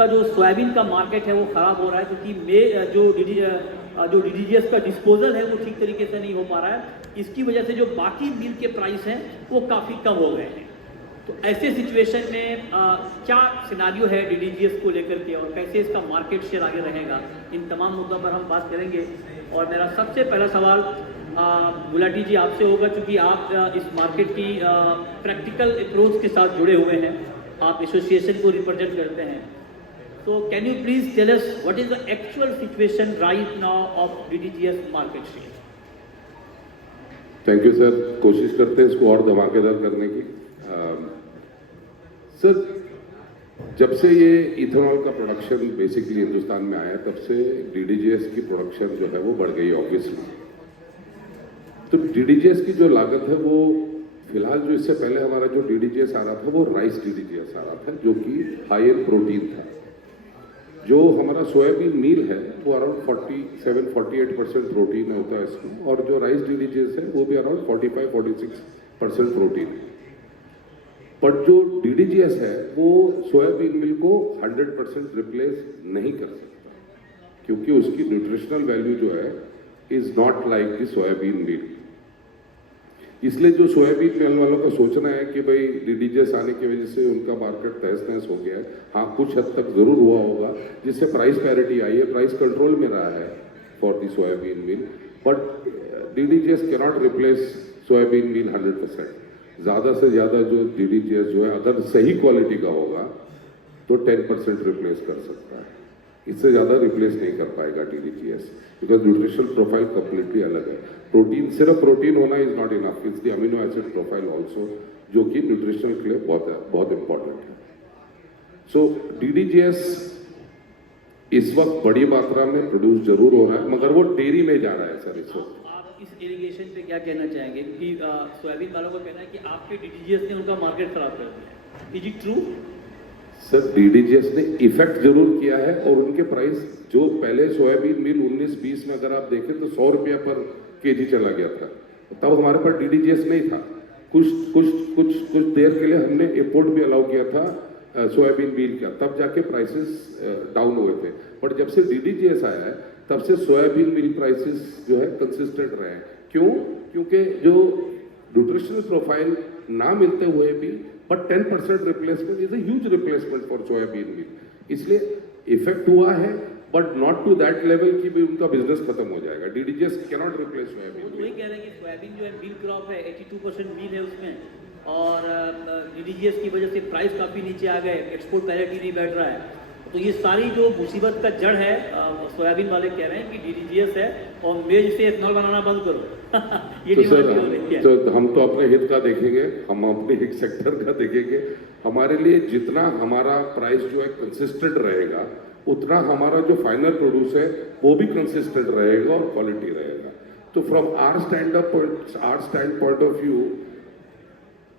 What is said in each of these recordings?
आपका जो सोयाबीन का मार्केट है वो ख़राब हो रहा है, क्योंकि जो डीडीजीएस का डिस्पोजल है वो ठीक तरीके से नहीं हो पा रहा है। इसकी वजह से जो बाकी मिल के प्राइस हैं वो काफ़ी कम हो गए हैं। तो ऐसे सिचुएशन में क्या सिनारियो है डीडीजीएस को लेकर के, और कैसे इसका मार्केट शेयर आगे रहेगा, इन तमाम मुद्दों पर हम बात करेंगे। और मेरा सबसे पहला सवाल गुलाटी जी आपसे होगा, क्योंकि आप इस मार्केट की प्रैक्टिकल अप्रोच के साथ जुड़े हुए हैं, आप एसोसिएशन को रिप्रेजेंट करते हैं। तो can you please tell us what is the actual situation right now of DDGS market share? Thank you sir, कोशिश करते हैं इसको और धमाकेदार करने की। सर, जब से ये इथेनॉल का प्रोडक्शन बेसिकली हिंदुस्तान में आया, तब से डीडीजीएस की प्रोडक्शन जो है वो बढ़ गई ऑब्वियसली। तो डीडीजीएस की जो लागत है वो फिलहाल, जो इससे पहले हमारा जो डीडीजीएस आ रहा था वो राइस डीडीजीएस आ रहा था, जो कि हाई इन प्रोटीन था। जो हमारा सोयाबीन मील है वो अराउंड 47-48% प्रोटीन होता है इसमें, और जो राइस डीडीजीएस है वो भी अराउंड 45-46% प्रोटीन है। बट जो डीडीजीएस है वो सोयाबीन मिल को 100% रिप्लेस नहीं कर सकता, क्योंकि उसकी न्यूट्रिशनल वैल्यू जो है is not like the soybean meal. इसलिए जो सोयाबीन मिल वालों का सोचना है कि भाई डीडीजीएस आने की वजह से उनका मार्केट तहस नहस हो गया है, हाँ कुछ हद तक जरूर हुआ होगा, जिससे प्राइस पैरिटी आई है, प्राइस कंट्रोल में रहा है for the soybean meal. But DDGS can not replace soybean meal 100%। ज़्यादा से ज़्यादा जो डीडीजीएस जो है अगर सही क्वालिटी का होगा तो 10% रिप्लेस कर सकता है, इससे ज़्यादा रिप्लेस नहीं कर पाएगा DDGS, because nutritional profile completely अलग है। प्रोटीन, सिर्फ प्रोटीन होना is not enough, it's the amino acid profile also, जो कि न्यूट्रिशनल के लिए बहुत इंपॉर्टेंट है। सो डीडीजीएस इस वक्त बड़ी मात्रा में प्रोड्यूस जरूर हो रहा है, मगर वो डेयरी में जा रहा है सर इस वक्त। इस इरिगेशन पे क्या कहना चाहेंगे, क्योंकि सोयाबीन वालों का कहना है कि आपके डीडीजीएस ने उनका मार्केट खराब कर दिया, is it true? Sir, DDGS ने इफेक्ट जरूर किया है, और उनके प्राइस जो पहले सोयाबीन मिल 19-20 में अगर आप देखें तो 100 रुपया पर केजी चला गया था, तब हमारे पास डीडीजीएस नहीं था। कुछ देर के लिए हमने इंपोर्ट भी अलाउ किया था सोयाबीन मिल का, तब जाके प्राइसेस डाउन हुए थे। बट जब से डीडीजीएस आया है तब से सोयाबीन मिल प्राइसेस जो है कंसिस्टेंट रहे हैं। क्यों? क्योंकि जो न्यूट्रिशनल प्रोफाइल ना मिलते हुए भी but 10% replacement is a huge replacement for soybean meal, इसलिए इफेक्ट हुआ है, but not to that level कि भी उनका बिजनेस खत्म हो जाएगा। DDGS can not replace soybean. वो वही कह रहे हैं कि सोयाबीन जो है मिल क्रॉप है, 82% मिल है उसमें, और डीडीजीएस की वजह से प्राइस काफ़ी नीचे आ गए, एक्सपोर्ट पैरिटी नहीं बैठ रहा है। तो ये सारी जो मुसीबत का जड़ है, सोयाबीन वाले कह रहे हैं कि डीडीजीएस है और मेज से इथेनॉल बनाना बंद करो। ये तो सर, हो रही है। तो हम तो अपने हित का देखेंगे, हम अपने एक सेक्टर का देखेंगे। हमारे लिए जितना हमारा प्राइस जो है कंसिस्टेंट रहेगा, उतना हमारा जो फाइनल प्रोड्यूस है वो भी कंसिस्टेंट रहेगा और क्वालिटी रहेगा। तो from our standpoint of view,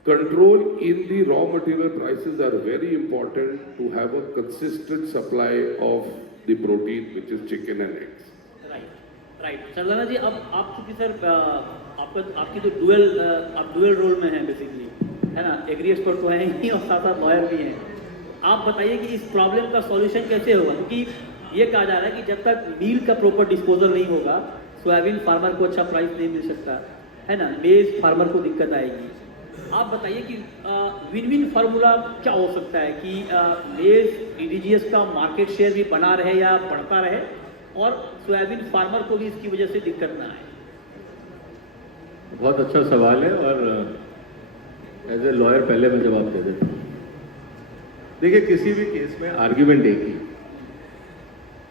control in the raw material prices are very important to have a consistent supply of the protein, which is chicken and eggs. Right Sardana ji, अब आप चूंकि sir आपकी तो आप dual role में हैं basically, है ना, एग्री एक्सपर्ट तो हैं ही और साथ साथ लॉयर भी हैं। आप बताइए कि इस प्रॉब्लम का सॉल्यूशन कैसे होगा, क्योंकि ये कहा जा रहा है कि जब तक मील का प्रॉपर डिस्पोजल नहीं होगा, सोयाबीन फार्मर को अच्छा प्राइस नहीं मिल सकता, है ना, मेज फार्मर को दिक्कत आएगी। आप बताइए कि विन विन फार्मूला क्या हो सकता है कि मेज डीडीजीएस का मार्केट शेयर भी बना रहे या बढ़ता रहे, और सोयाबीन फार्मर को भी इसकी वजह से दिक्कत ना आए? बहुत अच्छा सवाल है, और एज ए लॉयर पहले मैं जवाब दे देता हूँ। देखिए, किसी भी केस में आर्ग्यूमेंट एक ही,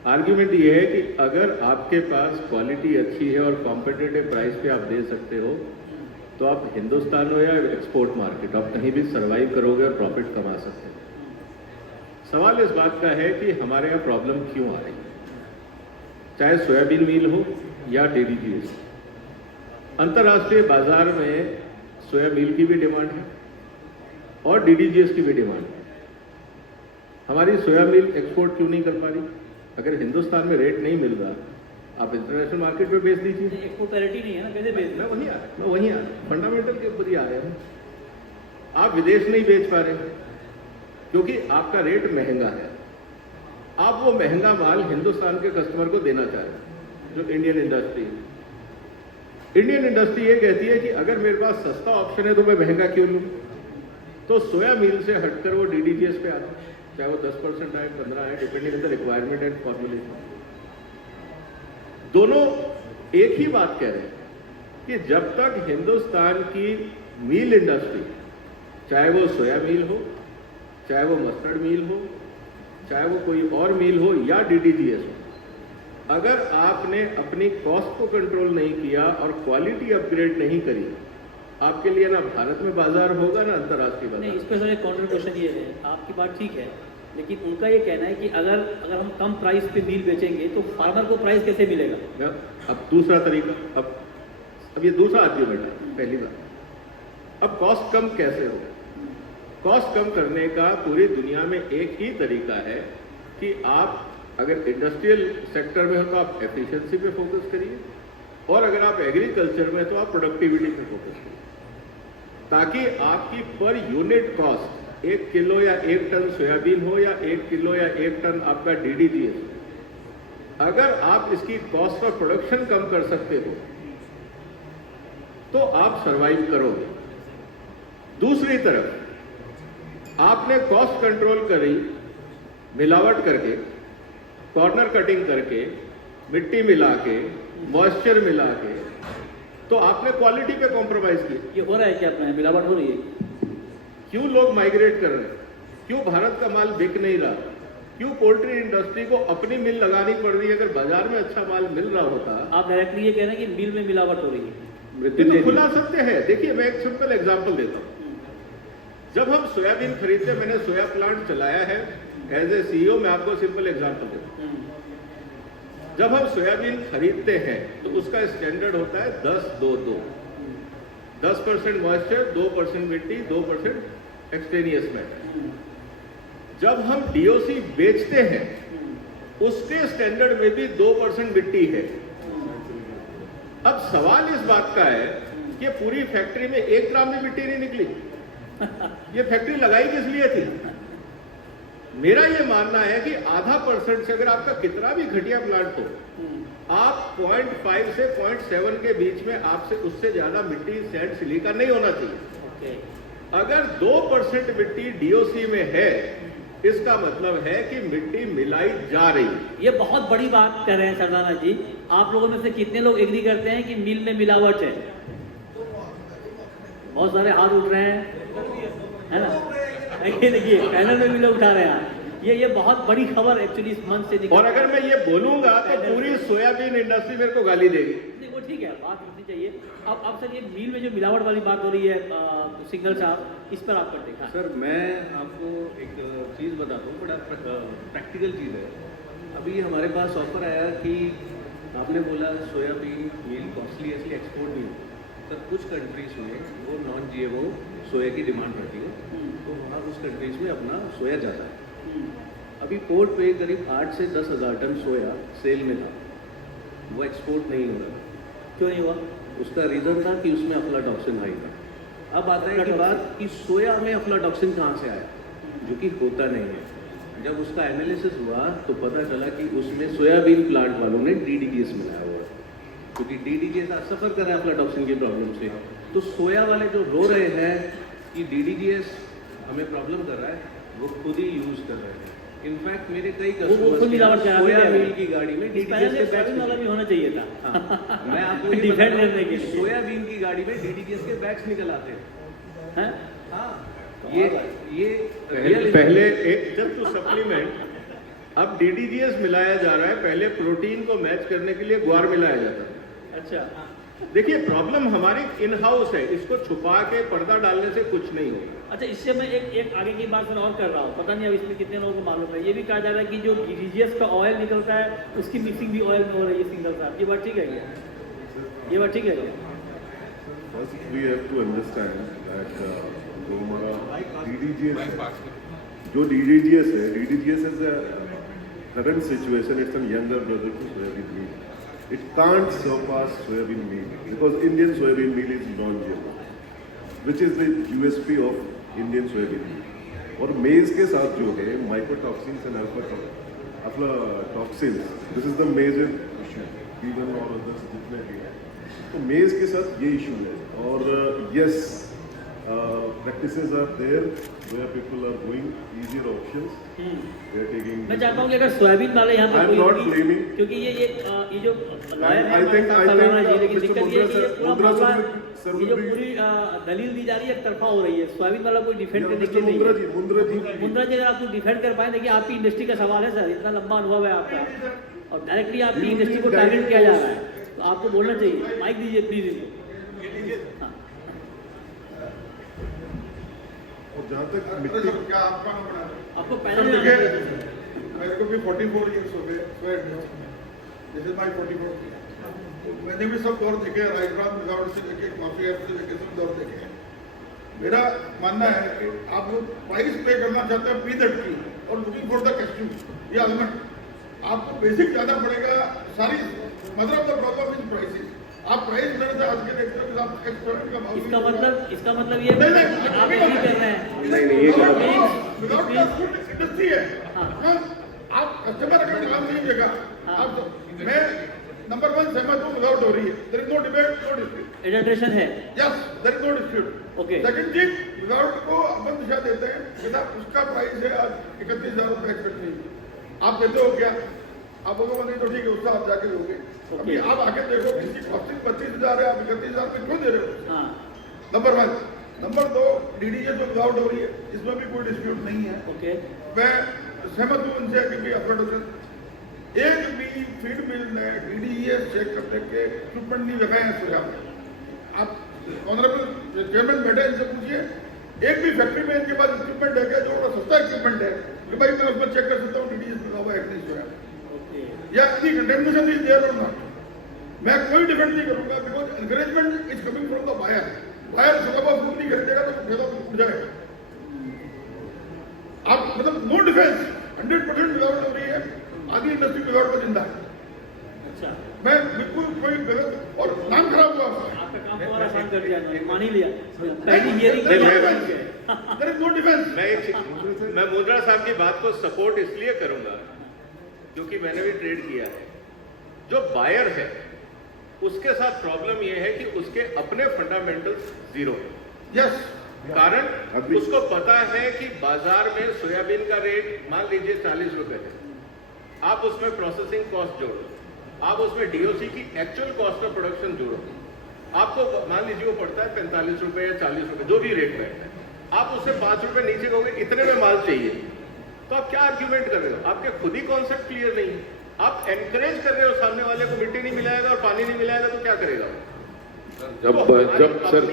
आर्ग्यूमेंट ये है कि अगर आपके पास क्वालिटी अच्छी है और कॉम्पिटिटिव प्राइस पे आप दे सकते हो, तो आप हिंदुस्तान हो या एक्सपोर्ट मार्केट, आप कहीं भी सरवाइव करोगे और प्रॉफिट कमा सकते हो। सवाल इस बात का है कि हमारे यहाँ प्रॉब्लम क्यों आ रही है, चाहे सोयाबीन मील हो या डीडीजीएस। अंतर्राष्ट्रीय बाजार में सोयाबीन की भी डिमांड है और डीडीजीएस की भी डिमांड है। हमारी सोयाबीन एक्सपोर्ट क्यों नहीं कर पा रही? अगर हिंदुस्तान में रेट नहीं मिल रहा, आप इंटरनेशनल मार्केट पे बेच दीजिए। एक्सपोर्ट पैरिटी नहीं है ना, कैसे बेच? मैं वहीं आ फंडामेंटल के ऊपर ही आ रहे हैं। आप विदेश नहीं बेच पा रहे क्योंकि आपका रेट महंगा है। आप वो महंगा माल हिंदुस्तान के कस्टमर को देना चाह रहे हैं, जो इंडियन इंडस्ट्री है। इंडियन इंडस्ट्री ये कहती है कि अगर मेरे पास सस्ता ऑप्शन है तो मैं महंगा क्यों लूं? तो सोया मील से हटकर वो डीडीजीएस पे आता है, चाहे वो 10% आए, 15 आए, depending on the requirement and formulation. दोनों एक ही बात कह रहे हैं कि जब तक हिंदुस्तान की मील इंडस्ट्री, चाहे वो सोया मील हो, चाहे वो मस्टर्ड मील हो, चाहे वो कोई और मील हो या डीडीजीएस हो, अगर आपने अपनी कॉस्ट को कंट्रोल नहीं किया और क्वालिटी अपग्रेड नहीं करी, आपके लिए ना भारत में बाजार होगा ना अंतर्राष्ट्रीय नहीं, बाजार। इस पर सर एक काउंटर क्वेश्चन ये है, आपकी बात ठीक है, लेकिन उनका ये कहना है कि अगर हम कम प्राइस पे मील बेचेंगे तो फार्मर को प्राइस कैसे मिलेगा? अब दूसरा तरीका, अब ये दूसरा आर्ग्यूमेंट है। पहली बात, अब कॉस्ट कम कैसे हो? कॉस्ट कम करने का पूरी दुनिया में एक ही तरीका है कि आप अगर इंडस्ट्रियल सेक्टर में हो तो आप एफिशिएंसी पे फोकस करिए, और अगर आप एग्रीकल्चर में तो आप प्रोडक्टिविटी पे फोकस करिए, ताकि आपकी पर यूनिट कॉस्ट 1 किलो या 1 टन सोयाबीन हो या 1 किलो या 1 टन आपका डीडीजीएस, अगर आप इसकी कॉस्ट ऑफ प्रोडक्शन कम कर सकते हो तो आप सरवाइव करोगे। दूसरी तरफ आपने कॉस्ट कंट्रोल करी मिलावट करके, कॉर्नर कटिंग करके, मिट्टी मिला के, मॉइस्चर मिला के, तो आपने क्वालिटी पे कॉम्प्रोमाइज किया। ये हो रहा है क्या अपना, मिलावट हो रही है? क्यों लोग माइग्रेट कर रहे हैं? क्यों भारत का माल बिक नहीं रहा? क्यों पोल्ट्री इंडस्ट्री को अपनी मिल लगानी पड़ रही है? अगर बाजार में अच्छा माल मिल रहा होता। आप डायरेक्टली ये कह रहे हैं कि मिल में मिलावट हो रही है? तो खुला सत्य है। देखिए, मैं एक सिंपल एग्जांपल देता हूं। जब हम सोयाबीन खरीदते, मैंने सोया प्लांट चलाया है एज ए सीईओ, मैं आपको सिंपल एग्जांपल देता हूं। जब हम सोयाबीन खरीदते हैं तो उसका स्टैंडर्ड होता है 10-2-2, 10% मॉइस्चर, 2% मिट्टी, 2% एक्सटेनियस मैटर। जब हम डीओसी बेचते हैं उसके स्टैंडर्ड में भी 2% मिट्टी है। अब सवाल इस बात का है कि पूरी फैक्ट्री में 1 ग्राम भी मिट्टी नहीं निकली। ये फैक्ट्री लगाई किस लिए थी? मेरा ये मानना है कि आधा % से, अगर आपका कितना भी घटिया प्लांट हो, आप 0.5 से 0.7 के बीच में आपसे उससे ज्यादा मिट्टी, सैंड, सिलिका नहीं होना चाहिए। अगर 2% मिट्टी डीओसी में है, इसका मतलब है कि मिट्टी मिलाई जा रही है। ये बहुत बड़ी बात कर रहे हैं सरदाना जी। आप लोगों में से कितने लोग एग्री करते हैं कि मिल में मिलावट है? बहुत सारे हाथ उठ रहे हैं, है ना? देखिए पैनल में भी लोग उठा रहे हैं। ये बहुत बड़ी खबर एक्चुअली इस मंच से निकली। और अगर मैं ये बोलूंगा तो पूरी सोयाबीन इंडस्ट्री मेरे को गाली देगी। नहीं, वो ठीक है, बात होनी चाहिए। अब सर, ये मील में जो मिलावट वाली बात हो रही है, सिंगल साहब, इस पर आप करते हैं? सर, मैं आपको एक चीज़ बताता हूँ, बड़ा प्रैक्टिकल चीज़ है। अभी हमारे पास ऑफर आया कि आपने बोला सोयाबीन मील कॉस्टली है इसलिए एक्सपोर्ट नहीं होता। सर, कुछ कंट्रीज में वो नॉन जीएमओ सोया की डिमांड रहती है, तो वहाँ उस कंट्रीज में अपना सोया जाता है। अभी पोर्ट पे करीब 8 से 10 हज़ार टन सोया सेल में था, वो एक्सपोर्ट नहीं हो रहा। क्यों नहीं हुआ? उसका रीज़न था कि उसमें अफ्लाटॉक्सिन हाई था। अब आता है कि बात कि सोया में अफ्लाटॉक्सिन कहाँ से आया, जो कि होता नहीं है। जब उसका एनालिसिस हुआ तो पता चला कि उसमें सोयाबीन प्लांट वालों ने डीडीजीएस मिलाया हुआ है, क्योंकि डीडीजीएस आज सफ़र कर रहा है अफ्लाटॉक्सिन की प्रॉब्लम से। तो सोया वाले जो रो रहे हैं कि डीडीजीएस हमें प्रॉब्लम कर रहा है, वो खुद ही यूज़ कर रहे हैं। इनफैक्ट मेरे कई कस्टमर्स सोया मील की गाड़ी में डीडीजीएस के बैग्स वाला भी होना चाहिए था। हाँ, मैं आपको ये डिफेंड बता रहा करने हूं के कि लिए। सोयाबीन की गाड़ी में डीडीजीएस के बैग्स निकल आते हैं। हैं? हाँ, ये रियल पहले एक जब तो सप्लीमेंट, अब डीडीजीएस मिलाया जा रहा है, पहले प्रोटीन को मैच करने के लिए ग्वार मिलाया जाता है। अच्छा, देखिए, प्रॉब्लम हमारी इन हाउस है, इसको छुपा के पर्दा डालने से कुछ नहीं होगा। अच्छा, इससे मैं एक आगे की बात और कर रहा हूँ, पता नहीं अब इसमें कितने लोगों को मालूम है। ये भी कहा जा रहा है कि जो डीडीजीएस का ऑयल निकलता है उसकी मिक्सिंग भी ऑयल में हो रही है सिंगल साहब। ये बात ठीक है क्या? ये बात ठीक है क्या? First, we have to understand that जो हमारा DDGS है, जो DDGS है, DDGS is a current situation. It's a younger brother to soybean meal. It can't surpass soybean meal because Indian soybean meal is non-GMO, which is the USP of Indian soybean meal. और मेज के साथ जो है mycotoxins and aflatoxins. This is the major issue. Vegan और others जितने भी हैं, तो मेज के साथ ये इशू है. और yes, practices are there where people are going easier options. They are taking. मैं चाहता हूँ कि अगर सोयाबीन वाले यहाँ I'm पर not कोई blaming. क्योंकि ये जो लॉयर है I think सालाना जी, लेकिन Mr. दिक्कत ये है कि ये पूरा Mundra मामला sir ये जो will be- पूरी दलील दी जा रही है एक तरफा हो रही है. सोयाबीन वाला कोई डिफेंड करने के Mr. लिए Mundra नहीं जी, है. Mundra जी अगर आप कुछ डिफेंड कर पाए, देखिए आपकी इंडस्ट्री का सवाल है सर, इतना लंबा अनुभव है आपका और डायरेक्टली आपकी You इंडस्ट्री को will टारगेट direct किया जा those- रहा है, तो आपको बोलना चाहिए. माइक दीजिए प्लीज. हाँ. और जहाँ तक डॉक्टर साहब, क्या आपका नाम बना है? आपको सर, पहले देखिए, आना चाहिए. मेरे को भी 44 इयर्स हो गए. This is my 44. मैंने भी सब दौर देखे, राइट फ्रॉम विदाउट से लेके कॉफी ऐप से लेके सब दौर देखे हैं. मेरा मानना है कि आप लोग प्राइस पे करना चाहते हैं पी दैट की और लुकिंग फॉर द कस्टम ये अलमट, आपको बेसिक ज्यादा पड़ेगा. सारी mother of the problem is pricing. आप प्राइस मेरे से आज के देखते हो कि आप एक्सपोर्ट का भाव इसका मतलब ये नहीं, कि आप नहीं, एग्री कर रहे हैं. नहीं, ये गलत है. विदाउट इंडस्ट्री है. हाँ. हाँ, आप कस्टमर अगर काम नहीं देगा, हाँ. आप मैं नंबर 1 सहमत हूँ, विदाउट हो रही है. There is no debate, no dispute. Adulteration है. Yes, there is no dispute. Okay. Second thing, without को अपन दिशा देते हैं, बेटा उसका प्राइस है आज 31,000 रुपए एक्सपेक्ट नहीं. आप देते हो क्या? आप बोलोगे नहीं तो ठीक है, उसका आप जाके दोगे. अभी आप आके देखो, किसी कॉस्टिंग 25,000 है, आप 31,000 में क्यों दे रहे हो? हाँ. नंबर 1. नंबर 2, डीडीए जो विदाउट हो रही है, इसमें भी कोई डिस्प्यूट नहीं है. ओके. मैं सहमत हूँ उनसे कि अफोर्डेबल. एक भी फीड मिल ने डीडीएस चेक करने के इक्विपमेंट नहीं लगाए हैं सुझाव में. आप ऑनरेबल चेयरमैन बैठे, इनसे पूछिए, एक भी फैक्ट्री में इनके पास इक्विपमेंट है क्या, जो बड़ा सस्ता इक्विपमेंट है कि भाई मैं उसमें चेक कर सकता हूँ डीडीएस लगा हुआ है कि नहीं सोया, ओके. या any contamination is there or not. मैं कोई डिफेंड नहीं करूंगा, because encouragement is coming from the buyer. Buyer सुबह बहुत फूड नहीं खरीदेगा तो फायदा उठ जाएगा. आप मतलब नो डिफेंस, 100% विदाउट हो रही है. आधी इंडस्ट्री विदाउट पर जिंदा है. अच्छा, मैं बिल्कुल कोई गलत और नाम खराब हुआ आपका. आपका काम और आसान कर दिया इन्होंने, मान ही लिया. पहली hearing there is no defence. मैं मुंद्रा साहब की बात को सपोर्ट इसलिए करूंगा क्योंकि मैंने भी ट्रेड किया है. जो बायर है उसके साथ प्रॉब्लम यह है कि उसके अपने फंडामेंटल्स जीरो है. यस, कारण Agree. उसको पता है कि बाजार में सोयाबीन का रेट मान लीजिए 40 रुपए है. आप उसमें प्रोसेसिंग कॉस्ट जोड़ो, आप उसमें डीओसी की एक्चुअल कॉस्ट ऑफ प्रोडक्शन जोड़ो, आपको मान लीजिए वो पड़ता है 45 रुपए या 40 रुपए, जो भी रेट बैठता है. आप उससे 5 रुपए नीचे कहोगे इतने में माल चाहिए, तो आप क्या आर्ग्यूमेंट कर रहे हो? आपके खुद ही कॉन्सेप्ट क्लियर नहीं है. आप एनकरेज कर रहे हो सामने वाले को, मिट्टी नहीं मिलाएगा और पानी नहीं मिलाएगा तो क्या करेगा? जब sir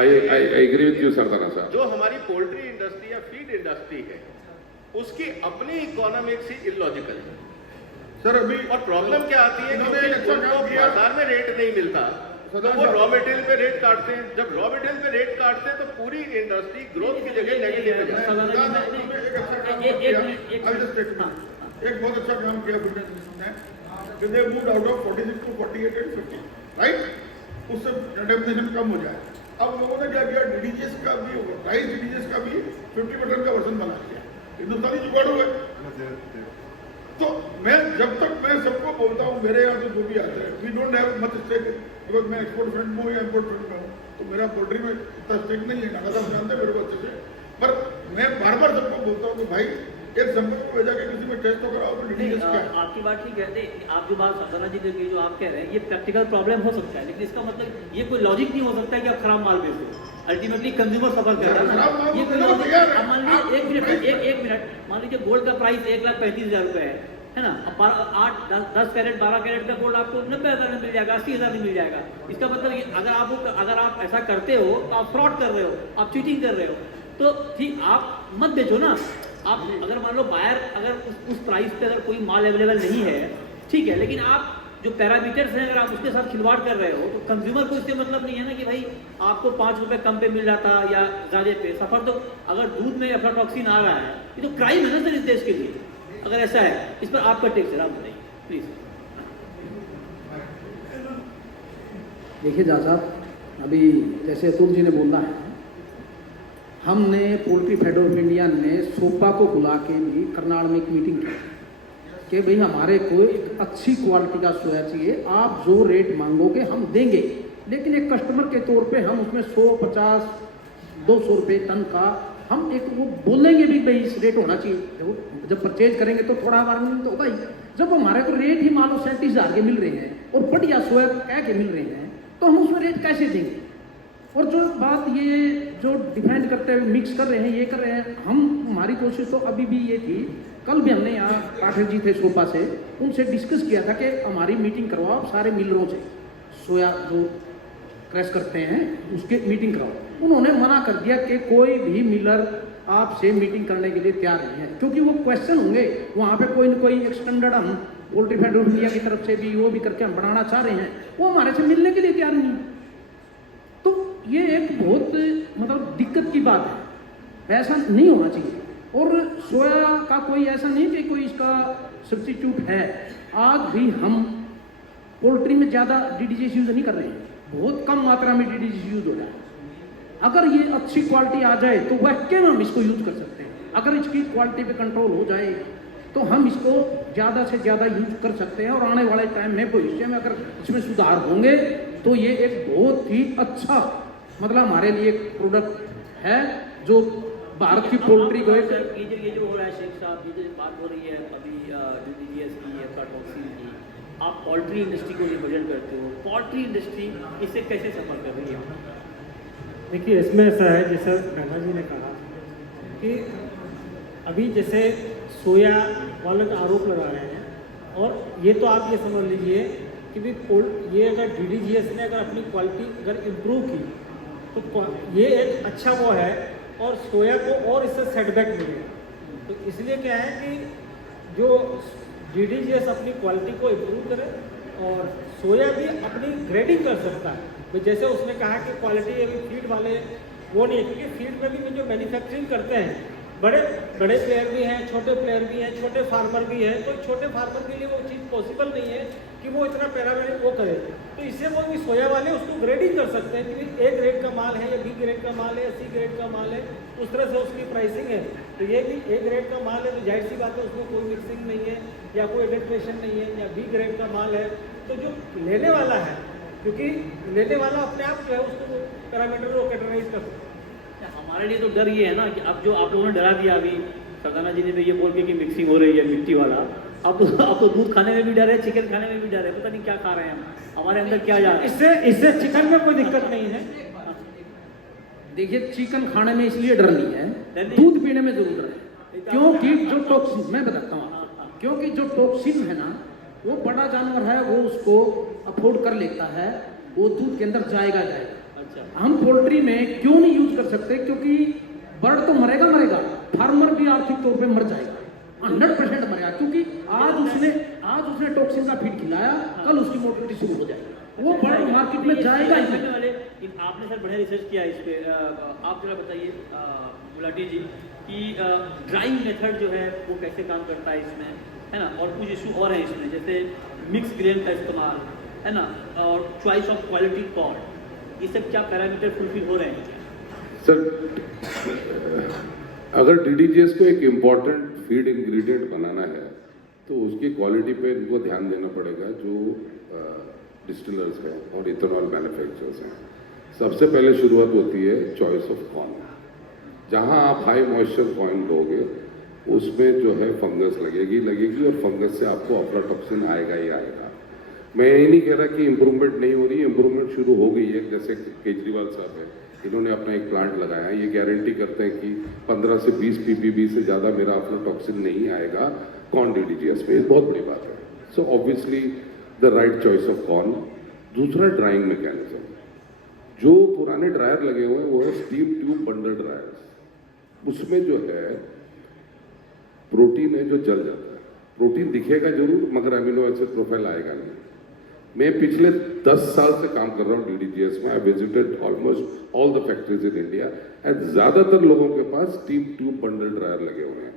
I agree with you Sardana साहब. जो हमारी पोल्ट्री इंडस्ट्री या फीड इंडस्ट्री है उसकी अपनी इकोनॉमिक्स ही इलॉजिकल है. सर अभी और प्रॉब्लम क्या आती है कि इन्होंने एक अच्छा उनको काम किया. बाजार में रेट नहीं मिलता तो वो रॉ मटेरियल पे रेट काटते हैं. जब रॉ मटेरियल पे रेट काटते हैं तो पूरी इंडस्ट्री ग्रोथ की जगह नेगेटिव में जाती है. एक अच्छा काम किया. एक बहुत अच्छा काम किया बिजनेस ने कि they moved out of 46 to 48 and 50, right. उससे कंटेमिनेशन कम हो जाए. अब लोगों ने क्या किया, डीडीजीएस का भी राइस डीडीजीएस का भी 50% का वर्जन बना दिया. हिंदुस्तानी जुगाड़ हुए. तो मैं जब तक मैं सबको बोलता हूँ, मेरे यहाँ से जो भी आते हैं, we don't have much stake, because मैं एक्सपोर्ट फ्रंट में हूँ या इम्पोर्ट फ्रंट में हूँ, तो मेरा पोल्ट्री में इतना स्टेक नहीं है. नागा साहब जानते हैं मेरे को अच्छे से. पर मैं बार बार सबको बोलता हूँ कि भाई एक संपर्क को भेजा के किसी में टेस्ट तो कराओ. तो डीडीजीएस क्या है? आपकी बात ठीक है. आप जो बात सरदाना जी ने जो आप कह रहे हैं ये प्रैक्टिकल प्रॉब्लम हो सकता है, लेकिन इसका मतलब ये कोई लॉजिक नहीं हो सकता कि आप खराब माल बेच दो. अल्टीमेटली कंज्यूमर सफर कर रहा खराब है. माल ये तो कोई देना लॉजिक. तैयार है. अब मान लीजिए आप एक मिनट, मान लीजिए गोल्ड का प्राइस 1,35,000 रुपए है ना. अब 10 कैरेट 12 कैरेट का गोल्ड आपको 90,000 में मिल जाएगा, 80,000 में मिल जाएगा. इसका मतलब अगर आप ऐसा करते हो तो आप फ्रॉड कर रहे हो, आप चीटिंग कर रहे हो. तो ठीक, आप मत बेचो ना. आप अगर मान लो बायर अगर उस प्राइस पे अगर कोई माल अवेलेबल नहीं है, ठीक है, लेकिन आप जो पैरामीटर्स हैं अगर आप उसके साथ खिलवाड़ कर रहे हो तो कंज्यूमर को इससे मतलब नहीं है ना कि भाई आपको 5 रुपए कम पे मिल जाता या ज़्यादा पे. सफर तो अगर दूध में अफ्लाटॉक्सिन आ रहा है, ये तो क्राइम है ना सर इस देश के लिए. अगर ऐसा है, इस पर आपका टेक्स है, आप बताइए प्लीज. देखिए जहाँ साहब, अभी जैसे अतुल जी ने बोला है, हमने पोल्ट्री फेड ऑफ इंडिया ने सोपा को बुला के भी करनाल में एक मीटिंग की कि भाई हमारे को एक अच्छी क्वालिटी का सोया चाहिए, आप जो रेट मांगोगे हम देंगे, लेकिन एक कस्टमर के तौर पे हम उसमें 150 200 रुपये टन का हम एक वो बोलेंगे भी भाई इस रेट होना चाहिए। जब परचेज करेंगे तो थोड़ा मार्जिन तो होगा ही। जब हमारे को रेट ही मान लो 37,000 के मिल रहे हैं और बढ़िया सोया कह के मिल रहे हैं, तो हम उसमें रेट कैसे देंगे? और जो बात ये जो डिफाइन करते हैं, मिक्स कर रहे हैं, ये कर रहे हैं, हम हमारी कोशिश तो अभी भी ये थी, कल भी हमने यहाँ पाठक जी थे सोपा से, उनसे डिस्कस किया था कि हमारी मीटिंग करवाओ सारे मिलरों से, सोया जो क्रैश करते हैं उसके मीटिंग कराओ। उन्होंने मना कर दिया कि कोई भी मिलर आपसे मीटिंग करने के लिए तैयार नहीं है, क्योंकि वो क्वेश्चन होंगे वहाँ पे कोई न कोई एक स्टैंडर्ड हम पोल्ट्री फेड ऑफ इंडिया की तरफ से भी वो भी करके हम बढ़ाना चाह रहे हैं, वो हमारे से मिलने के लिए तैयार नहीं है। तो ये एक बहुत मतलब दिक्कत की बात है, ऐसा नहीं होना चाहिए। और सोया का कोई ऐसा नहीं कि कोई इसका सब्स्टिट्यूट है। आज भी हम पोल्ट्री में ज़्यादा DDGS यूज़ नहीं कर रहे हैं, बहुत कम मात्रा में DDGS यूज़ हो रहा है। अगर ये अच्छी क्वालिटी आ जाए तो वाकई में हम इसको यूज़ कर सकते हैं। अगर इसकी क्वालिटी पे कंट्रोल हो जाए तो हम इसको ज़्यादा से ज़्यादा यूज कर सकते हैं, और आने वाले टाइम में भविष्य में अगर इसमें सुधार होंगे तो ये एक बहुत ही अच्छा मतलब हमारे लिए एक प्रोडक्ट है जो भारत की पोल्ट्री को एक ये जो हो रहा है शेख साहब, ये जो बात हो रही है अभी DDGS की, एफ्लाटॉक्सिन की, आप पोल्ट्री इंडस्ट्री को रिप्रेजेंट करते हो, पोल्ट्री इंडस्ट्री इससे कैसे सफर कर रही है? देखिए इसमें ऐसा है, जैसा नाना जी ने कहा कि अभी जैसे सोया वाले का आरोप लगा रहे हैं, और ये तो आप ये समझ लीजिए कि भी ये अगर DDGS ने अगर अपनी क्वालिटी अगर इम्प्रूव की तो ये एक अच्छा वो है, और सोया को और इससे सेटबैक मिलेगा। तो इसलिए क्या है कि जो DDGS अपनी क्वालिटी को इम्प्रूव करे और सोया भी अपनी ग्रेडिंग कर सकता है। तो जैसे उसने कहा कि क्वालिटी अभी फीड वाले वो नहीं है, क्योंकि फीड में भी जो मैन्युफैक्चरिंग करते हैं बड़े बड़े प्लेयर भी हैं, छोटे प्लेयर भी हैं, छोटे फार्मर भी हैं। तो छोटे फार्मर के लिए वो चीज़ पॉसिबल नहीं है कि वो इतना पैरामीटर वो करे। तो इससे वो भी सोया वाले उसको ग्रेडिंग कर सकते हैं कि A ग्रेड का माल है या B ग्रेड का माल है या C ग्रेड का माल है, उस तरह से उसकी प्राइसिंग है। तो ये भी A ग्रेड का माल है तो जाहिर सी बात है उसमें कोई मिक्सिंग नहीं है या कोई एडल्ट्रेशन नहीं है, या B ग्रेड का माल है तो जो लेने वाला है, क्योंकि लेने वाला अपने आप जो है उसको पैरामीटर को कैटेगराइज कर सकता है। हमारे लिए तो डर ये है ना कि अब जो आप लोगों ने डरा दिया अभी सरदाना जी ने भी ये बोल के कि मिक्सिंग हो रही है मिट्टी वाला, अब तो दूध खाने में भी डर है, चिकन खाने में भी डर है, पता नहीं क्या खा रहे हैं हम, हमारे अंदर क्या जा रहा है। इससे चिकन में कोई दिक्कत नहीं है। देखिए चिकन खाने में इसलिए डर नहीं है, दूध पीने में जरूर डर है, क्योंकि जो टॉक्सिन मैं बताता हूँ, क्योंकि जो टॉक्सिन है ना वो बड़ा जानवर है, वो उसको अफोर्ड कर लेता है, वो दूध के अंदर जाएगा। अच्छा, हम पोल्ट्री में क्यों नहीं यूज कर सकते? क्योंकि बर्ड तो मरेगा, फार्मर भी आर्थिक तौर पे मर जाएगा, 100% मरेगा, क्योंकि आज उसने टॉक्सिन का फीड खिलाया, कल उसकी मोर्टेलिटी शुरू हो जाएगी, वो बर्ड मार्केट में जाएगा ही नहीं। आपने सर बढ़िया रिसर्च किया इस पे, आप जरा बताइए गुलाटी जी कि ड्राइंग मेथड जो है वो कैसे काम करता है इसमें, है ना, और कुछ इशू और है इसमें, जैसे मिक्स ग्रेन का इस्तेमाल, है ना, और चॉइस ऑफ क्वालिटी कॉर्ड, ये सब क्या पैरामीटर फुलफिल हो रहे हैं? सर अगर DDGS को एक इम्पॉर्टेंट फीड इंग्रेडिएंट बनाना है तो उसकी क्वालिटी पे इनको ध्यान देना पड़ेगा, जो डिस्टिलर्स हैं और इथेनॉल मैन्युफैक्चरर्स हैं। सबसे पहले शुरुआत होती है चॉइस ऑफ कॉर्न। जहां आप हाई मॉइस्चर कॉर्न लोगे उसमें जो है फंगस लगेगी और फंगस से आपको अफ्लाटॉक्सिन आएगा ही आएगा। मैं ये नहीं कह रहा कि इम्प्रूवमेंट नहीं हो रही है, इम्प्रूवमेंट शुरू हो गई है। जैसे केजरीवाल साहब है, इन्होंने अपना एक प्लांट लगाया है, ये गारंटी करते हैं कि 15 से 20 ppb से ज़्यादा मेरा अफ्लाटॉक्सिन नहीं आएगा कॉर्न DDGS में। बहुत बड़ी बात है। So obviously the right choice of corn. दूसरा ड्राइंग मैकेनिज्म, जो पुराने ड्रायर लगे हुए हैं वो है स्टीम ट्यूब बंडल ड्रायर्स। उसमें जो है प्रोटीन है जो जल जाता है, प्रोटीन दिखेगा जरूर मगर अमीनो एसिड प्रोफाइल आएगा नहीं। मैं पिछले 10 साल से काम कर रहा हूँ DDGS में। I visited almost all the factories in India and ज़्यादातर लोगों के पास स्टीम ट्यूब बंडल ड्रायर लगे हुए हैं,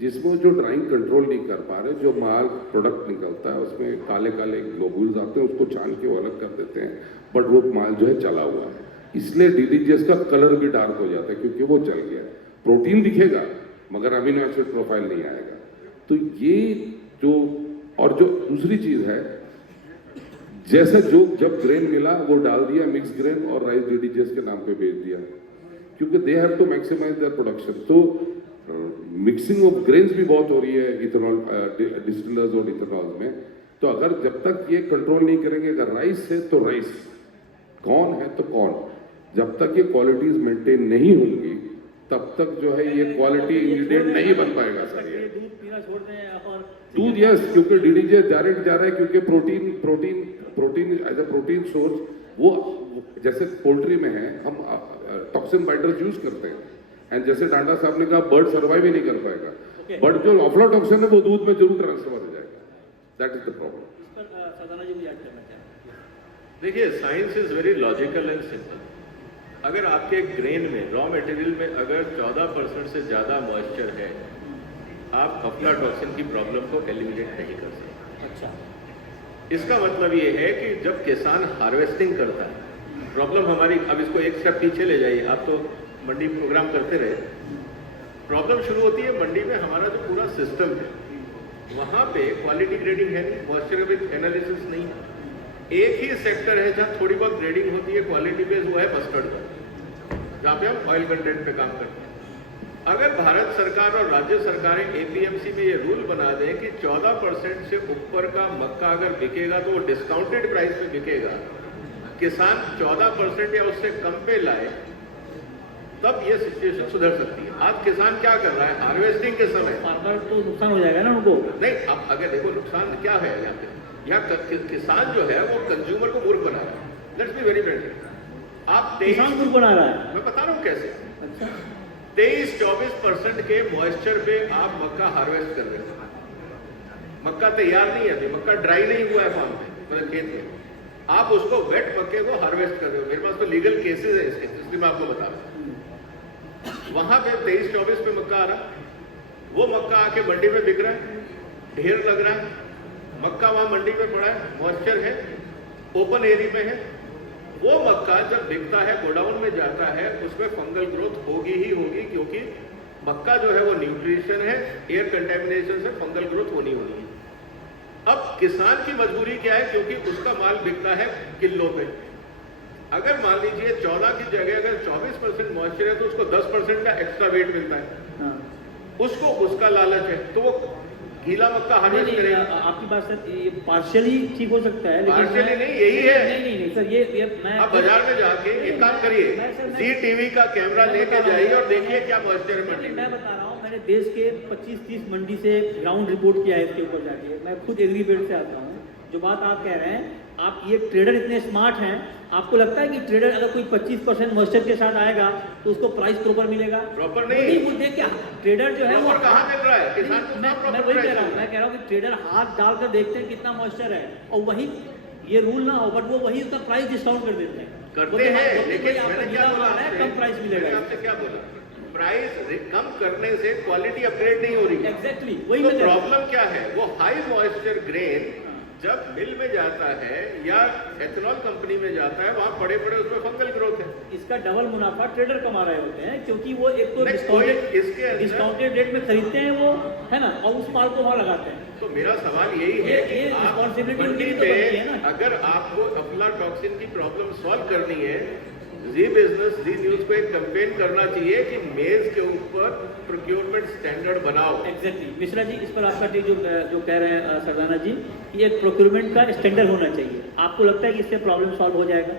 जिसमें जो ड्राइंग कंट्रोल नहीं कर पा रहे, जो माल प्रोडक्ट निकलता है उसमें काले काले ग्लोबुल्स आते हैं, उसको छान के वो अलग कर देते हैं, बट वो माल जो है चला हुआ है। इसलिए DDGS का कलर भी डार्क हो जाता है क्योंकि वो चल गया। प्रोटीन दिखेगा मगर अमीनो एसिड प्रोफाइल नहीं आएगा। तो ये जो दूसरी चीज है, जैसे जो जब ग्रेन मिला वो डाल दिया मिक्स ग्रेन और राइस डीडीजीएस के नाम पे भेज दिया, क्योंकि they have to maximise their production. तो मिक्सिंग ऑफ ग्रेन्स भी बहुत हो रही है इथेनॉल डिस्टिलर्स और इथेनॉल में। तो अगर जब तक ये कंट्रोल नहीं करेंगे, अगर राइस है तो राइस, कॉर्न है तो कॉर्न, जब तक ये क्वालिटीज मेंटेन नहीं होंगी तब तक जो है ये क्वालिटी इंग्रेडिएंट नहीं बन पाएगा सर। ये दूध पीना छोड़ दें और दूध, यस, क्योंकि डीडीजीएस डायरेक्ट जा रहा है, क्योंकि protein as a protein source, वो जैसे पोल्ट्री में है हम टॉक्सिन बाइंडर्स यूज करते हैं, एंड जैसे टांडा साहब ने कहा बर्ड सर्वाइव ही नहीं कर पाएगा, बट जो अफ्लाटॉक्सिन है वो दूध में जरूर ट्रांसफर हो जाएगा। That is the problem. इस पर सरदाना जी भी याद करना चाहेंगे। देखिए, science is very logical and simple. अगर आपके ग्रेन में, रॉ मटेरियल में अगर 14% से ज़्यादा मॉइस्चर है, आप अफ्लाटॉक्सिन की प्रॉब्लम को एलिमिनेट नहीं कर सकते। अच्छा, इसका मतलब ये है कि जब किसान हार्वेस्टिंग करता है, प्रॉब्लम हमारी, अब इसको एक स्टेप पीछे ले जाइए, आप तो मंडी प्रोग्राम करते रहे, प्रॉब्लम शुरू होती है मंडी में, हमारा जो पूरा सिस्टम है वहाँ पे क्वालिटी ग्रेडिंग है नहीं, मॉइस्चर एनालिसिस नहीं। एक ही सेक्टर है जहाँ थोड़ी बहुत ग्रेडिंग होती है क्वालिटी बेस्ड, वो है मस्टर्ड का, जहाँ पे हम ऑयल कंटेंट पे काम करते हैं। अगर भारत सरकार और राज्य सरकारें एपीएमसी में ये रूल बना दें कि 14% से ऊपर का मक्का अगर बिकेगा तो वो डिस्काउंटेड प्राइस पे बिकेगा, किसान 14% या उससे कम पे लाए, तब ये सिचुएशन सुधर सकती है। आज किसान क्या कर रहा है, हार्वेस्टिंग के समय, फार्मर तो नुकसान हो जाएगा ना उनको। नहीं, अब अगर देखो नुकसान क्या है यहाँ पे, किसान जो है वो कंज्यूमर को मूर्ख बना रहा है। लेट्स बी वेरी फ्रेंकली, आप किसान खुद बना रहा है। मैं बता रहा हूँ कैसे। अच्छा, 23-24% के मॉइस्चर पे आप मक्का हार्वेस्ट कर रहे हो, मक्का तैयार नहीं है अभी, मक्का ड्राई नहीं हुआ है फार्म में, मतलब खेत में, आप उसको वेट मक्के को हार्वेस्ट कर रहे हो। मेरे पास तो लीगल केसेस है इसके, इसलिए मैं आपको बता रहा हूँ। वहां पे 23-24 पे मक्का आ रहा है, वो मक्का आके मंडी में बिक रहा है, ढेर लग रहा है, मक्का वहां मंडी में पड़ा है, मॉइस्चर है, ओपन एरिया में है, वो मक्का जब बिकता है, गोडाउन में जाता है, उसमें फंगल ग्रोथ होगी ही होगी, क्योंकि मक्का जो है वो न्यूट्रिशन है, एयर कंटेमिनेशन से फंगल ग्रोथ होनी है। अब किसान की मजबूरी क्या है, क्योंकि उसका माल बिकता है किलो पे। अगर मान लीजिए 14 की जगह अगर 24% मॉइस्चर है तो उसको 10% का एक्स्ट्रा वेट मिलता है। हाँ। उसको उसका लालच है, तो वो गीला मक्का हार्वेस्ट करेगा। आपकी बात सर ये पार्शियली ठीक हो सकता है, लेकिन पार्शियली नहीं, यही है। नहीं सर, ये मैं आप बाजार में जाके एक काम करिए, जी टीवी का कैमरा लेके जाइए और देखिए क्या मॉइस्चर है मंडी में। मैं बता रहा हूँ, मैंने देश के 25-30 मंडी से ग्राउंड रिपोर्ट किया है इसके ऊपर जाके। मैं खुद एग्री बेल्ट से आता हूँ। जो बात आप कह रहे हैं, आप ये ट्रेडर इतने स्मार्ट हैं, आपको लगता है कि ट्रेडर अगर कोई 25% मॉइस्चर के साथ आएगा तो उसको प्राइस प्रॉपर मिलेगा? प्रॉपर नहीं मुद्दे क्या, ट्रेडर जो है वो कहाँ मिल रहा है, किसान को मैं वही कह रहा हूँ, मैं कह रहा हूँ कि ट्रेडर हाथ डालकर देखते हैं कितना मॉइस्चर है, और वही ये रूल ना हो, बट वो वही उसका प्राइस डिस्काउंट कर देते हैं। करते हैं, लेकिन आपका क्या बोला है, कम प्राइस मिलेगा। आपसे क्या बोला, प्राइस कम करने से क्वालिटी अपग्रेड नहीं हो रही। एग्जैक्टली वही तो प्रॉब्लम क्या है, वो हाई मॉइस्चर ग्रेन जब मिल में जाता है या एथेनॉल कंपनी में जाता है, वहां पड़े पड़े उसमें फंगल ग्रोथ है। इसका डबल मुनाफा ट्रेडर कमा रहे होते हैं, क्योंकि वो एक तो डिस्काउंटेड रेट में खरीदते हैं वो, है ना, और उस माल को वहां लगाते हैं। तो मेरा सवाल यही है कि आप मंडी में अगर आपको अफ्लाटॉक्सिन की प्रॉब्लम सॉल्व करनी है, जी बिजनेस, जी न्यूज को एक कैंपेन करना चाहिए कि मेज के ऊपर प्रोक्योरमेंट स्टैंडर्ड बनाओ। एग्जैक्टली मिश्रा जी, इस पर आपका जो कह रहे हैं सरदाना जी, कि एक प्रोक्योरमेंट का स्टैंडर्ड होना चाहिए। आपको लगता है कि इससे प्रॉब्लम सॉल्व हो जाएगा?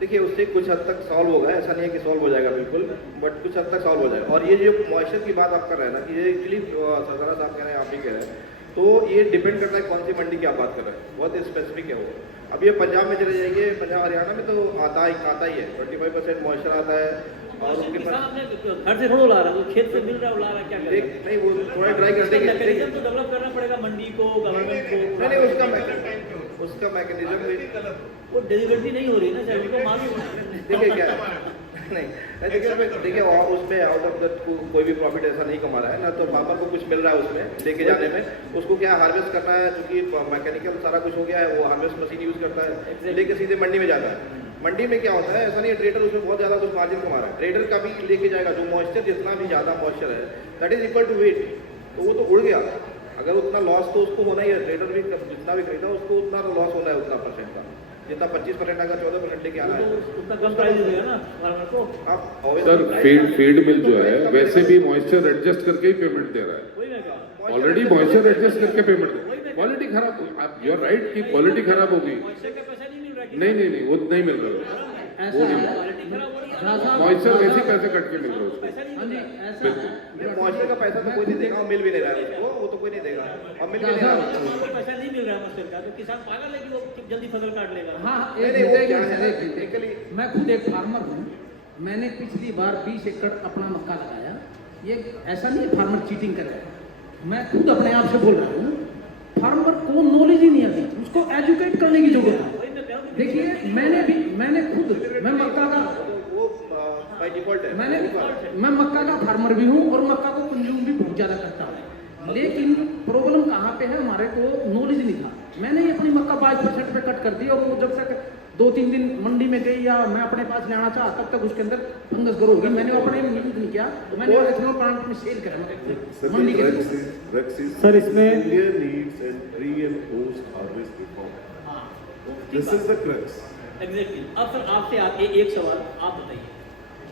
देखिए, उससे कुछ हद तक सॉल्व होगा, ऐसा नहीं है कि सॉल्व हो जाएगा बिल्कुल, बट कुछ हद तक सॉल्व हो जाएगा। और ये जो मॉइस्चर की बात आप कर रहे हैं ना, कि ये एक्चुअली सरदाना साहब कह रहे हैं, आप भी कह रहे हैं, तो ये डिपेंड करता है कौन सी मंडी की आप बात कर रहे हैं, बहुत स्पेसिफिक है वो। अब ये पंजाब में चले जाइए, पंजाब हरियाणा में तो आता ही है, 25% मॉइस्चर आता है, और उसके बाद घर से थोड़ा ला रहा है, खेत से मिल रहा है, ला रहा है, क्या करें? नहीं, वो थोड़ा ट्राई करते हैं, मैकेनिज्म तो डेवलप करना पड़ेगा मंडी को, गवर्नमेंट को। नहीं, उसका मैकेनिज्म वो डिलीवरी नहीं हो रही ना सर, उनको मालूम है। देखिए क्या देखिए उसमें आउट ऑफ द कोई भी प्रॉफिट ऐसा नहीं कमा रहा है ना, तो पापा को कुछ मिल रहा है उसमें लेके जाने में, उसको क्या हार्वेस्ट करना है, क्योंकि मैकेनिकल सारा कुछ हो गया है, वो हार्वेस्ट मशीन यूज करता है, लेके सीधे मंडी में जाता है। मंडी में क्या होता है, ऐसा नहीं है ट्रेडर उसमें बहुत ज़्यादा कुछ मार्जिन कमा रहा है, ट्रेडर का भी लेके जाएगा जो मॉइस्चर, जितना भी ज़्यादा मॉइस्चर है that is equal to weight, तो वो तो उड़ गया, अगर उतना लॉस तो उसको होना ही है, ट्रेडर भी जितना भी खरीदा उसको उतना लॉस होना है, उतना परसेंट का, जितना 25% अगर 14% लेके आना है उतना कम प्राइस देगा ना फार्मर को। आप सर फीड मिल जो है वैसे भी मॉइस्चर एडजस्ट करके ही पेमेंट दे रहा है, वही मैं कह रहा हूँ। ऑलरेडी मॉइस्चर एडजस्ट करके पेमेंट दे, क्वालिटी खराब, आप यू आर राइट कि क्वालिटी खराब होगी, मॉइस्चर का पैसा नहीं मिल रहा है। नहीं वो नहीं मिल रहा, ऐसा है क्वालिटी खराब हो रही है। जहाँ साहब मॉइस्चर वैसे ही पैसे कट के मिल रहा है उसको। पैसा नहीं हाँ मिल जी रहा है। ऐसा है मॉइस्चर का पैसा तो कोई नहीं देगा और मिल भी नहीं रहा है उसको, वो तो कोई नहीं देगा और मिल भी नहीं रहा है उसको। आपको पैसा नहीं मिल रहा है मॉइस्चर का, तो किसान पागल है कि वो जल्दी फसल काट लेगा। हाँ नहीं, एक वो मिनट, क्या एक है, मिनट, एक मिनट। टेक्निकली मैं खुद एक फार्मर हूँ, मैंने पिछली बार 20 एकड़ अपना मक्का लगाया। ये ऐसा नहीं है फार्मर चीटिंग कर रहा है, मैं खुद अपने आप से बोल रहा हूँ, फार्मर को नॉलेज ही नहीं आती, उसको एजुकेट करने की जरूरत है। वही मैं कह रहा हूँ। देखिए मैंने खुद मैं मक्का का वो बाय डिफॉल्ट है। मैं मक्का का फार्मर भी हूँ और मक्का को कंज्यूम भी बहुत ज़्यादा करता हूँ, लेकिन प्रॉब्लम कहाँ पे है, हमारे को नॉलेज नहीं था। मैंने ये अपनी मक्का 22% पे कट कर दी और वो जब तक 2-3 दिन मंडी में गई या मैं अपने पास ले आना चाहा तब तक उसके अंदर फंगस ग्रो होगी। मैंने अपने यूज नहीं किया, मैंने एथेनॉल प्लांट में सेल करा मंडी के अंदर। सर, इसमें- India needs a pre and post harvest reform. हाँ, This is the crux. Exactly. अब सर आपसे आगे एक सवाल आप बताइए,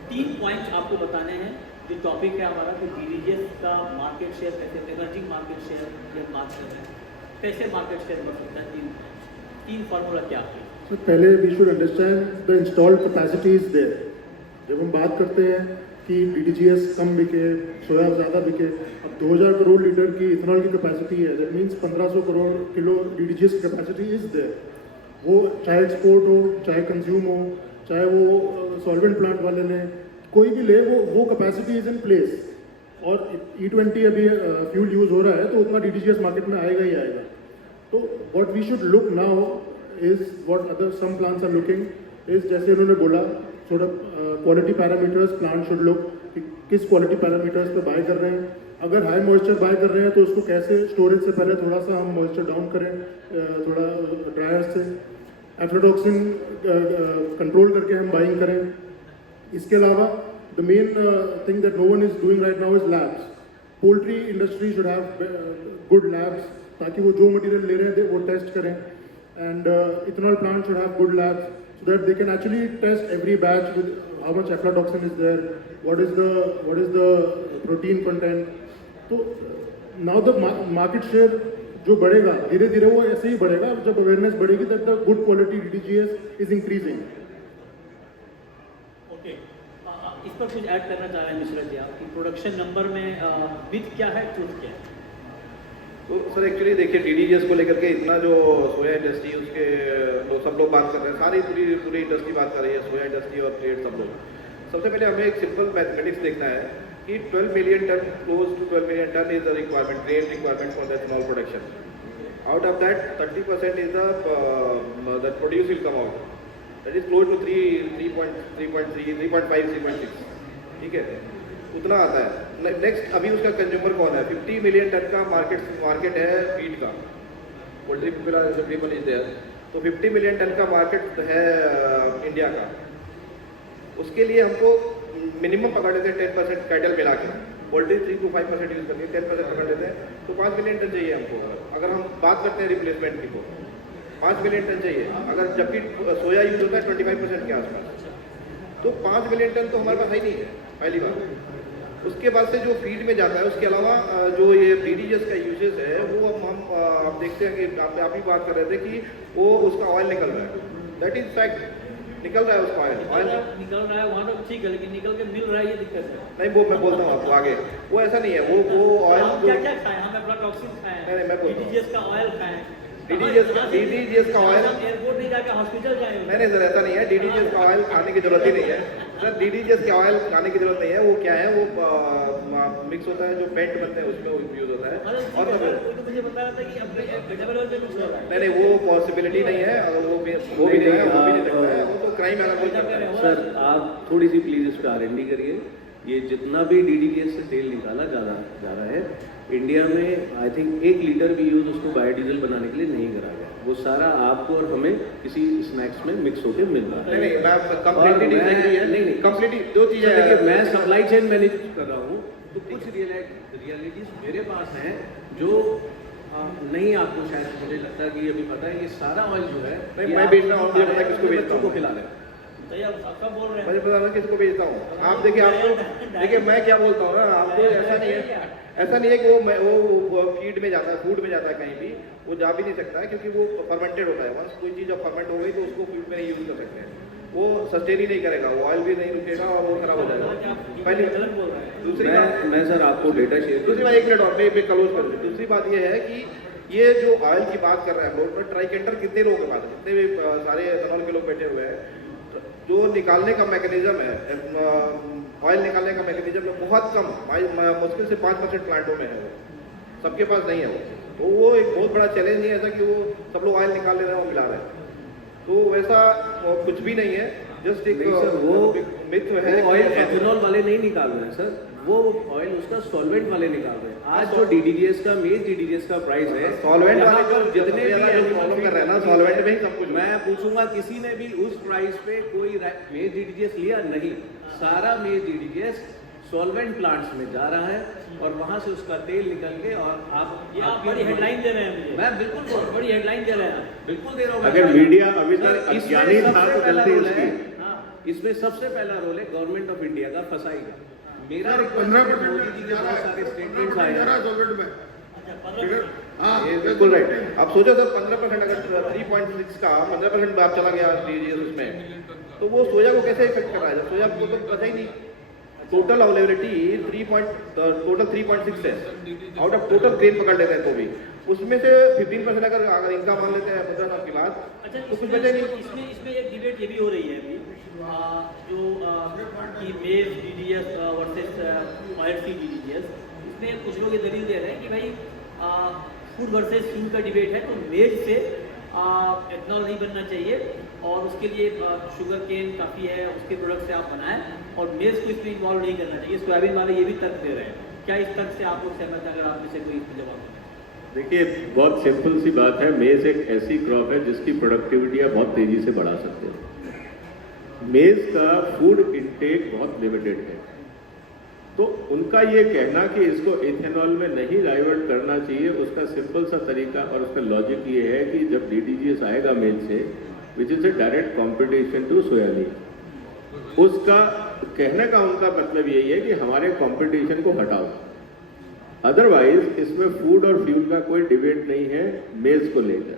3 पॉइंट्स आपको बताने हैं। जो टॉपिक है हमारा कि डीडीजीएस का मार्केट शेयर कैसे, इमर्जिंग मार्केट शेयर या मार्केट है कैसे मार्केट शेयर बढ़ सकता है, 3 फार्मूला क्या आपके? So, पहले we should understand the installed capacity is there. जब हम बात करते हैं कि डीडीजीएस कम बिके, सोया ज़्यादा बिके, अब 2000 करोड़ लीटर की इथेनॉल की कैपेसिटी है, that means 1500 crore kilo DDGS की कैपेसिटी इज देयर। वो चाहे एक्सपोर्ट हो, चाहे कंज्यूम हो, चाहे वो सॉल्वेंट प्लांट वाले लें, कोई भी ले, वो कैपेसिटी इज इन प्लेस। और E20 अभी फ्यूल यूज़ हो रहा है तो उतना डीडीजीएस मार्केट में आएगा ही आएगा। तो what we should look now is what other some plants are looking is, जैसे उन्होंने बोला, थोड़ा quality parameters plant should look, किस क्वालिटी पैरामीटर्स पे बाय कर रहे हैं। अगर हाई मॉइस्चर बाय कर रहे हैं तो उसको कैसे स्टोरेज से पहले थोड़ा सा हम मॉइस्चर डाउन करें, थोड़ा ड्रायर से एफ्लाटॉक्सिन कंट्रोल करके हम बाइंग करें। इसके अलावा the main thing that no one is doing right now is labs. Poultry industry should have good labs, ताकि वो जो मटेरियल ले रहे हैं वो टेस्ट करें। And ethanol plant should have good labs so that they can actually test every batch with how much aflatoxin is there, what is the protein content. तो now the market share जो बढ़ेगा धीरे धीरे वो ऐसे ही बढ़ेगा जब अवेयरनेस बढ़ेगी, that the good quality DDGS is increasing. Okay, इस पर कुछ ऐड करना चाह रहे हैं मिश्रा जी आप कि प्रोडक्शन नंबर में मिथ क्या है, ट्रूथ क्या है? तो सर एक्चुअली देखिए डीडीजीएस को लेकर के इतना जो सोया इंडस्ट्री उसके तो सब लोग बात कर रहे हैं, सारी पूरी इंडस्ट्री बात कर रही है, सोया इंडस्ट्री और ट्रेड सब लोग। सबसे पहले हमें एक सिंपल मैथमेटिक्स देखना है कि 12 million ton, close to 12 million ton is the requirement, trade requirement for the ethanol production. Out of that 30% is the produce will come out, that is close to 3.5-3.6, ठीक है, उतना आता है। नेक्स्ट अभी उसका कंज्यूमर कौन है? 50 मिलियन टन का मार्केट है फीड का, पोल्ट्री पीपल इज देयर, तो 50 मिलियन टन का मार्केट है इंडिया का। उसके लिए हमको मिनिमम पकड़ लेते हैं 10% कैटल मिला के, पोल्ट्री 3 to 5% यूज़ करती है, 10% पकड़ लेते हैं, तो 5 मिलियन टन चाहिए हमको। अगर हम बात करते हैं रिप्लेसमेंट की तो 5 मिलियन टन चाहिए, अगर जबकि सोया यूज़ होता है 25% के आसपास, तो 5 मिलियन टन तो हमारे पास ही नहीं है, पहली बात। उसके बाद से जो फीड में जाता है, उसके अलावा जो ये डीडीजीएस का यूजेस है वो हम देखते हैं कि आप ही बात कर रहे थे कि वो उसका ऑयल निकल रहा है, दैट इज फैक्ट, निकल रहा है उसका ऑयल निकल रहा है वहाँ तो ठीक है, लेकिन निकल के मिल रहा है ये दिक्कत है। नहीं, वो मैं बोलता हूँ आपको आगे, वो ऐसा नहीं है, वो ऑयल हम क्या क्या खाएं, हम एफ्लाटॉक्सिन खाएं, नहीं, मैं बोलता हूँ। डीडीजीएस का ऑयल खाएं, डीडीजीएस का ऑयल, एयरपोर्ट नहीं जाके हॉस्पिटल जाएं। नहीं सर ऐसा नहीं है, डीडीजीएस का ऑयल खाने की जरूरत ही नहीं है सर, डीडीजीएस का ऑयल खाने की जरूरत नहीं है। वो क्या है, वो मिक्स होता है, जो पेंट बनते हैं उसमें वो यूज होता है। और तो मुझे बता रहा था कि अपने वेजिटेबल ऑयल में कुछ हो रहा है। नहीं, वो पॉसिबिलिटी नहीं है, अगर वो भी नहीं है, वो भी नहीं सकता है, वो तो क्राइम अगर कोई करता है। सर आप थोड़ी सी प्लीज इस पर R&D करिए। ये जितना भी डीडीजीएस से तेल निकाला जा रहा है इंडिया में, आई थिंक 1 लीटर भी यूज उसको बायोडीजल बनाने के लिए नहीं करा गया, वो सारा आपको और हमें किसी स्नैक्स में मिक्स होकर मिल रहा है। नहीं, मैं कंप्लीटली नहीं, कंप्लीटली दो चीजें देखिए, हैं। मैं सप्लाई चेन मैनेज कर रहा हूँ, तो कुछ रियलिटीज मेरे पास हैं जो नहीं, आपको शायद मुझे लगता है कि अभी पता है, ये सारा ऑयल जो है नहीं, मैं बेच रहा हूँ, मुझे पता है किसको बेचता हूँ। को खिला रहे हैं। तो आप सबका बोल रहे मुझे हैं। पता है किसको बेचता हूँ। आप देखिए, आपको देखिए मैं क्या बोलता हूँ ना, आपको ऐसा नहीं है कि वो फीड में जाता है, फूड में जाता है, कहीं भी वो जा भी नहीं सकता है, क्योंकि वो फर्मेंटेड होता है। वंस कोई चीज़ जब फर्मेंट हो गई तो उसको फूड में नहीं यूज कर सकते हैं, वो सस्टेन ही नहीं करेगा, वो ऑयल भी नहीं रुकेगा और वो खराब हो जाएगा। पहली गलत बोल रहे हैं। दूसरी बात, मैं सर आपको डेटा शेयर दूसरी बात, 1 मिनट और मैं क्लोज कर दूँ। दूसरी बात ये है कि ये जो ऑयल की बात कर रहे हैं हम लोग, ट्राइकेंटर कितने लोगों के पास है, जितने भी सारे एथेनॉल के लोग बैठे हुए हैं, जो निकालने का मैकेनिज्म है, ऑयल निकालने का मैकेनिज्म बहुत कम, मुश्किल से 5% प्लांटों में है, वो सबके पास नहीं है वो। तो वो एक बहुत बड़ा चैलेंज नहीं है ऐसा कि वो सब लोग ऑयल निकाल ले रहे हैं और मिला रहे हैं, तो वैसा कुछ भी नहीं है। जस्ट एक सर वो मिथ है, ऑयल एथेनॉल वाले नहीं निकाल रहे हैं सर, वो ऑयल उसका सॉल्वेंट वाले निकाल रहे हैं। आज जो डीडीजीएस का मेज डीडीजीएस का प्राइस है, सॉल्वेंट यहाँ वाले पर जितने भी प्रॉब्लम कर रहे हैं ना, सॉल्वेंट में ही सब कुछ। मैं पूछूंगा, किसी ने भी उस प्राइस पे कोई मेज डीडीजीएस लिया? नहीं, सारा मेज डीडीजीएस सॉल्वेंट प्लांट्स में जा रहा है और वहां से उसका तेल निकल के, और आप बड़ी हेडलाइन दे रहे हैं मुझे। मैं बिल्कुल बड़ी हेडलाइन दे रहे हैं। बिल्कुल दे रहा हूँ। अगर मीडिया अभी सर, तक इसमें अज्ञानी था सबसे तो पहला गलती रोल है, उसकी। इसमें सबसे पहला रोल है गवर्नमेंट ऑफ इंडिया का, फंसाई का। मेरा 15% मोदी जी के बहुत सारे स्टेटमेंट्स आए हैं। सॉल्वेंट में। हाँ, ये बिल्कुल राइट। आप सोचो सर, 15% अगर 3.6 का 15% में आप चला गया डीडीजीएस उसमें, तो वो सोया को कैसे इफेक्ट कर रहा है? जब सोया को तो पता ही नहीं। टोटल अवेलेबिलिटी टोटल 3.6 है, आउट ऑफ टोटल ग्रेन पकड़ लेते हैं तो भी उसमें से 15% अगर इनका मान लेते हैं मुद्रा साहब की बात, अच्छा, तो कुछ बचे नहीं। इसमें एक डिबेट ये भी हो रही है अभी, कि मेज डीडीएस वर्सेस ऑयलसी डीडीएस, इसमें कुछ लोग ये दलील दे रहे हैं कि भाई फूड वर्सेस फ्यूल का डिबेट है, तो मेज से एथेनॉल नहीं बनना चाहिए और उसके लिए शुगर केन काफ़ी है, उसके प्रोडक्ट से आप बनाएं और मेज को इसमें इन्वॉल्व नहीं करना चाहिए। सोयाबीन वाले ये भी तर्क दे रहे हैं। क्या इस तर्क से आप लोग सहमत हैं? अगर आप में से कोई इसमें जवाब दें। देखिए, बहुत सिंपल सी बात है, मेज एक ऐसी क्रॉप है जिसकी प्रोडक्टिविटी आप बहुत तेजी से बढ़ा सकते हो। मेज का फूड इंटेक बहुत लिमिटेड है, तो उनका ये कहना कि इसको इथेनॉल में नहीं डाइवर्ट करना चाहिए, उसका सिंपल सा तरीका और उसका लॉजिक ये है कि जब डीडीजीएस आएगा मेज से, which is a direct competition to soybean, उसका कहने का उनका मतलब यही है कि हमारे कंपटीशन को हटाओ। अदरवाइज इसमें फूड और फ्यूल का कोई डिबेट नहीं है मेज को लेकर,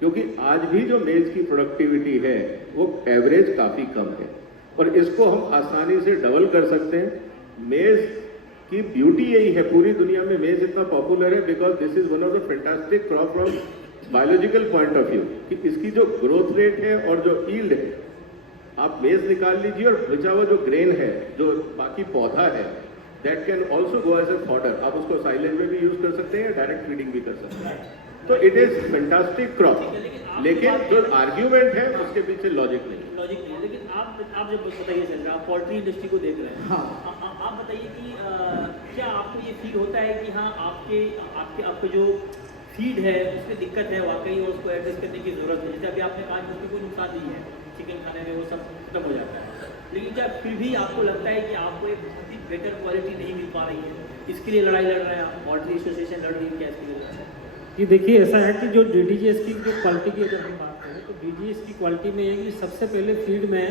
क्योंकि आज भी जो मेज की प्रोडक्टिविटी है वो एवरेज काफ़ी कम है और इसको हम आसानी से डबल कर सकते हैं। मेज की ब्यूटी यही है, पूरी दुनिया में मेज इतना पॉपुलर है because this is one of the fantastic crop from biological point of view, कि इसकी जो ग्रोथ रेट है और जो ईल्ड है, आप मेज निकाल लीजिए और बचा हुआ जो ग्रेन है, जो बाकी पौधा है, that can also go as a fodder. आप उसको साइलेज में भी यूज कर सकते हैं या डायरेक्ट फीडिंग भी कर सकते हैं, तो इट इज फैंटास्टिक क्रॉप। लेकिन जो आर्ग्यूमेंट है उसके पीछे लॉजिक नहीं है। लॉजिक नहीं है, लेकिन आप जब बताइए सर, आप पोल्ट्री इंडस्ट्री को देख रहे हैं, हाँ। आप बताइए कि क्या आपको ये फील होता है कि हाँ आपके जो फीड है उसमें दिक्कत है वाकई, और उसको एड्रेस करने की ज़रूरत है? जैसे अभी आपने कहा कि उसमें कोई नुकसान नहीं है, चिकन खाने में वो सब खत्म हो जाता है, लेकिन क्या फिर भी आपको लगता है कि आपको एक बहुत ही बेटर क्वालिटी नहीं मिल पा रही है? इसके लिए लड़ाई लड़ रहे हैं आप, पोल्ट्री एसोसिएशन लड़ रही है, क्या इसके लिए लड़ रहे हैं? कि देखिए, ऐसा है कि जो डीडीजीएस की जो क्वालिटी की अगर हम बात करें तो डीडीजीएस की क्वालिटी में है कि सबसे पहले फीड में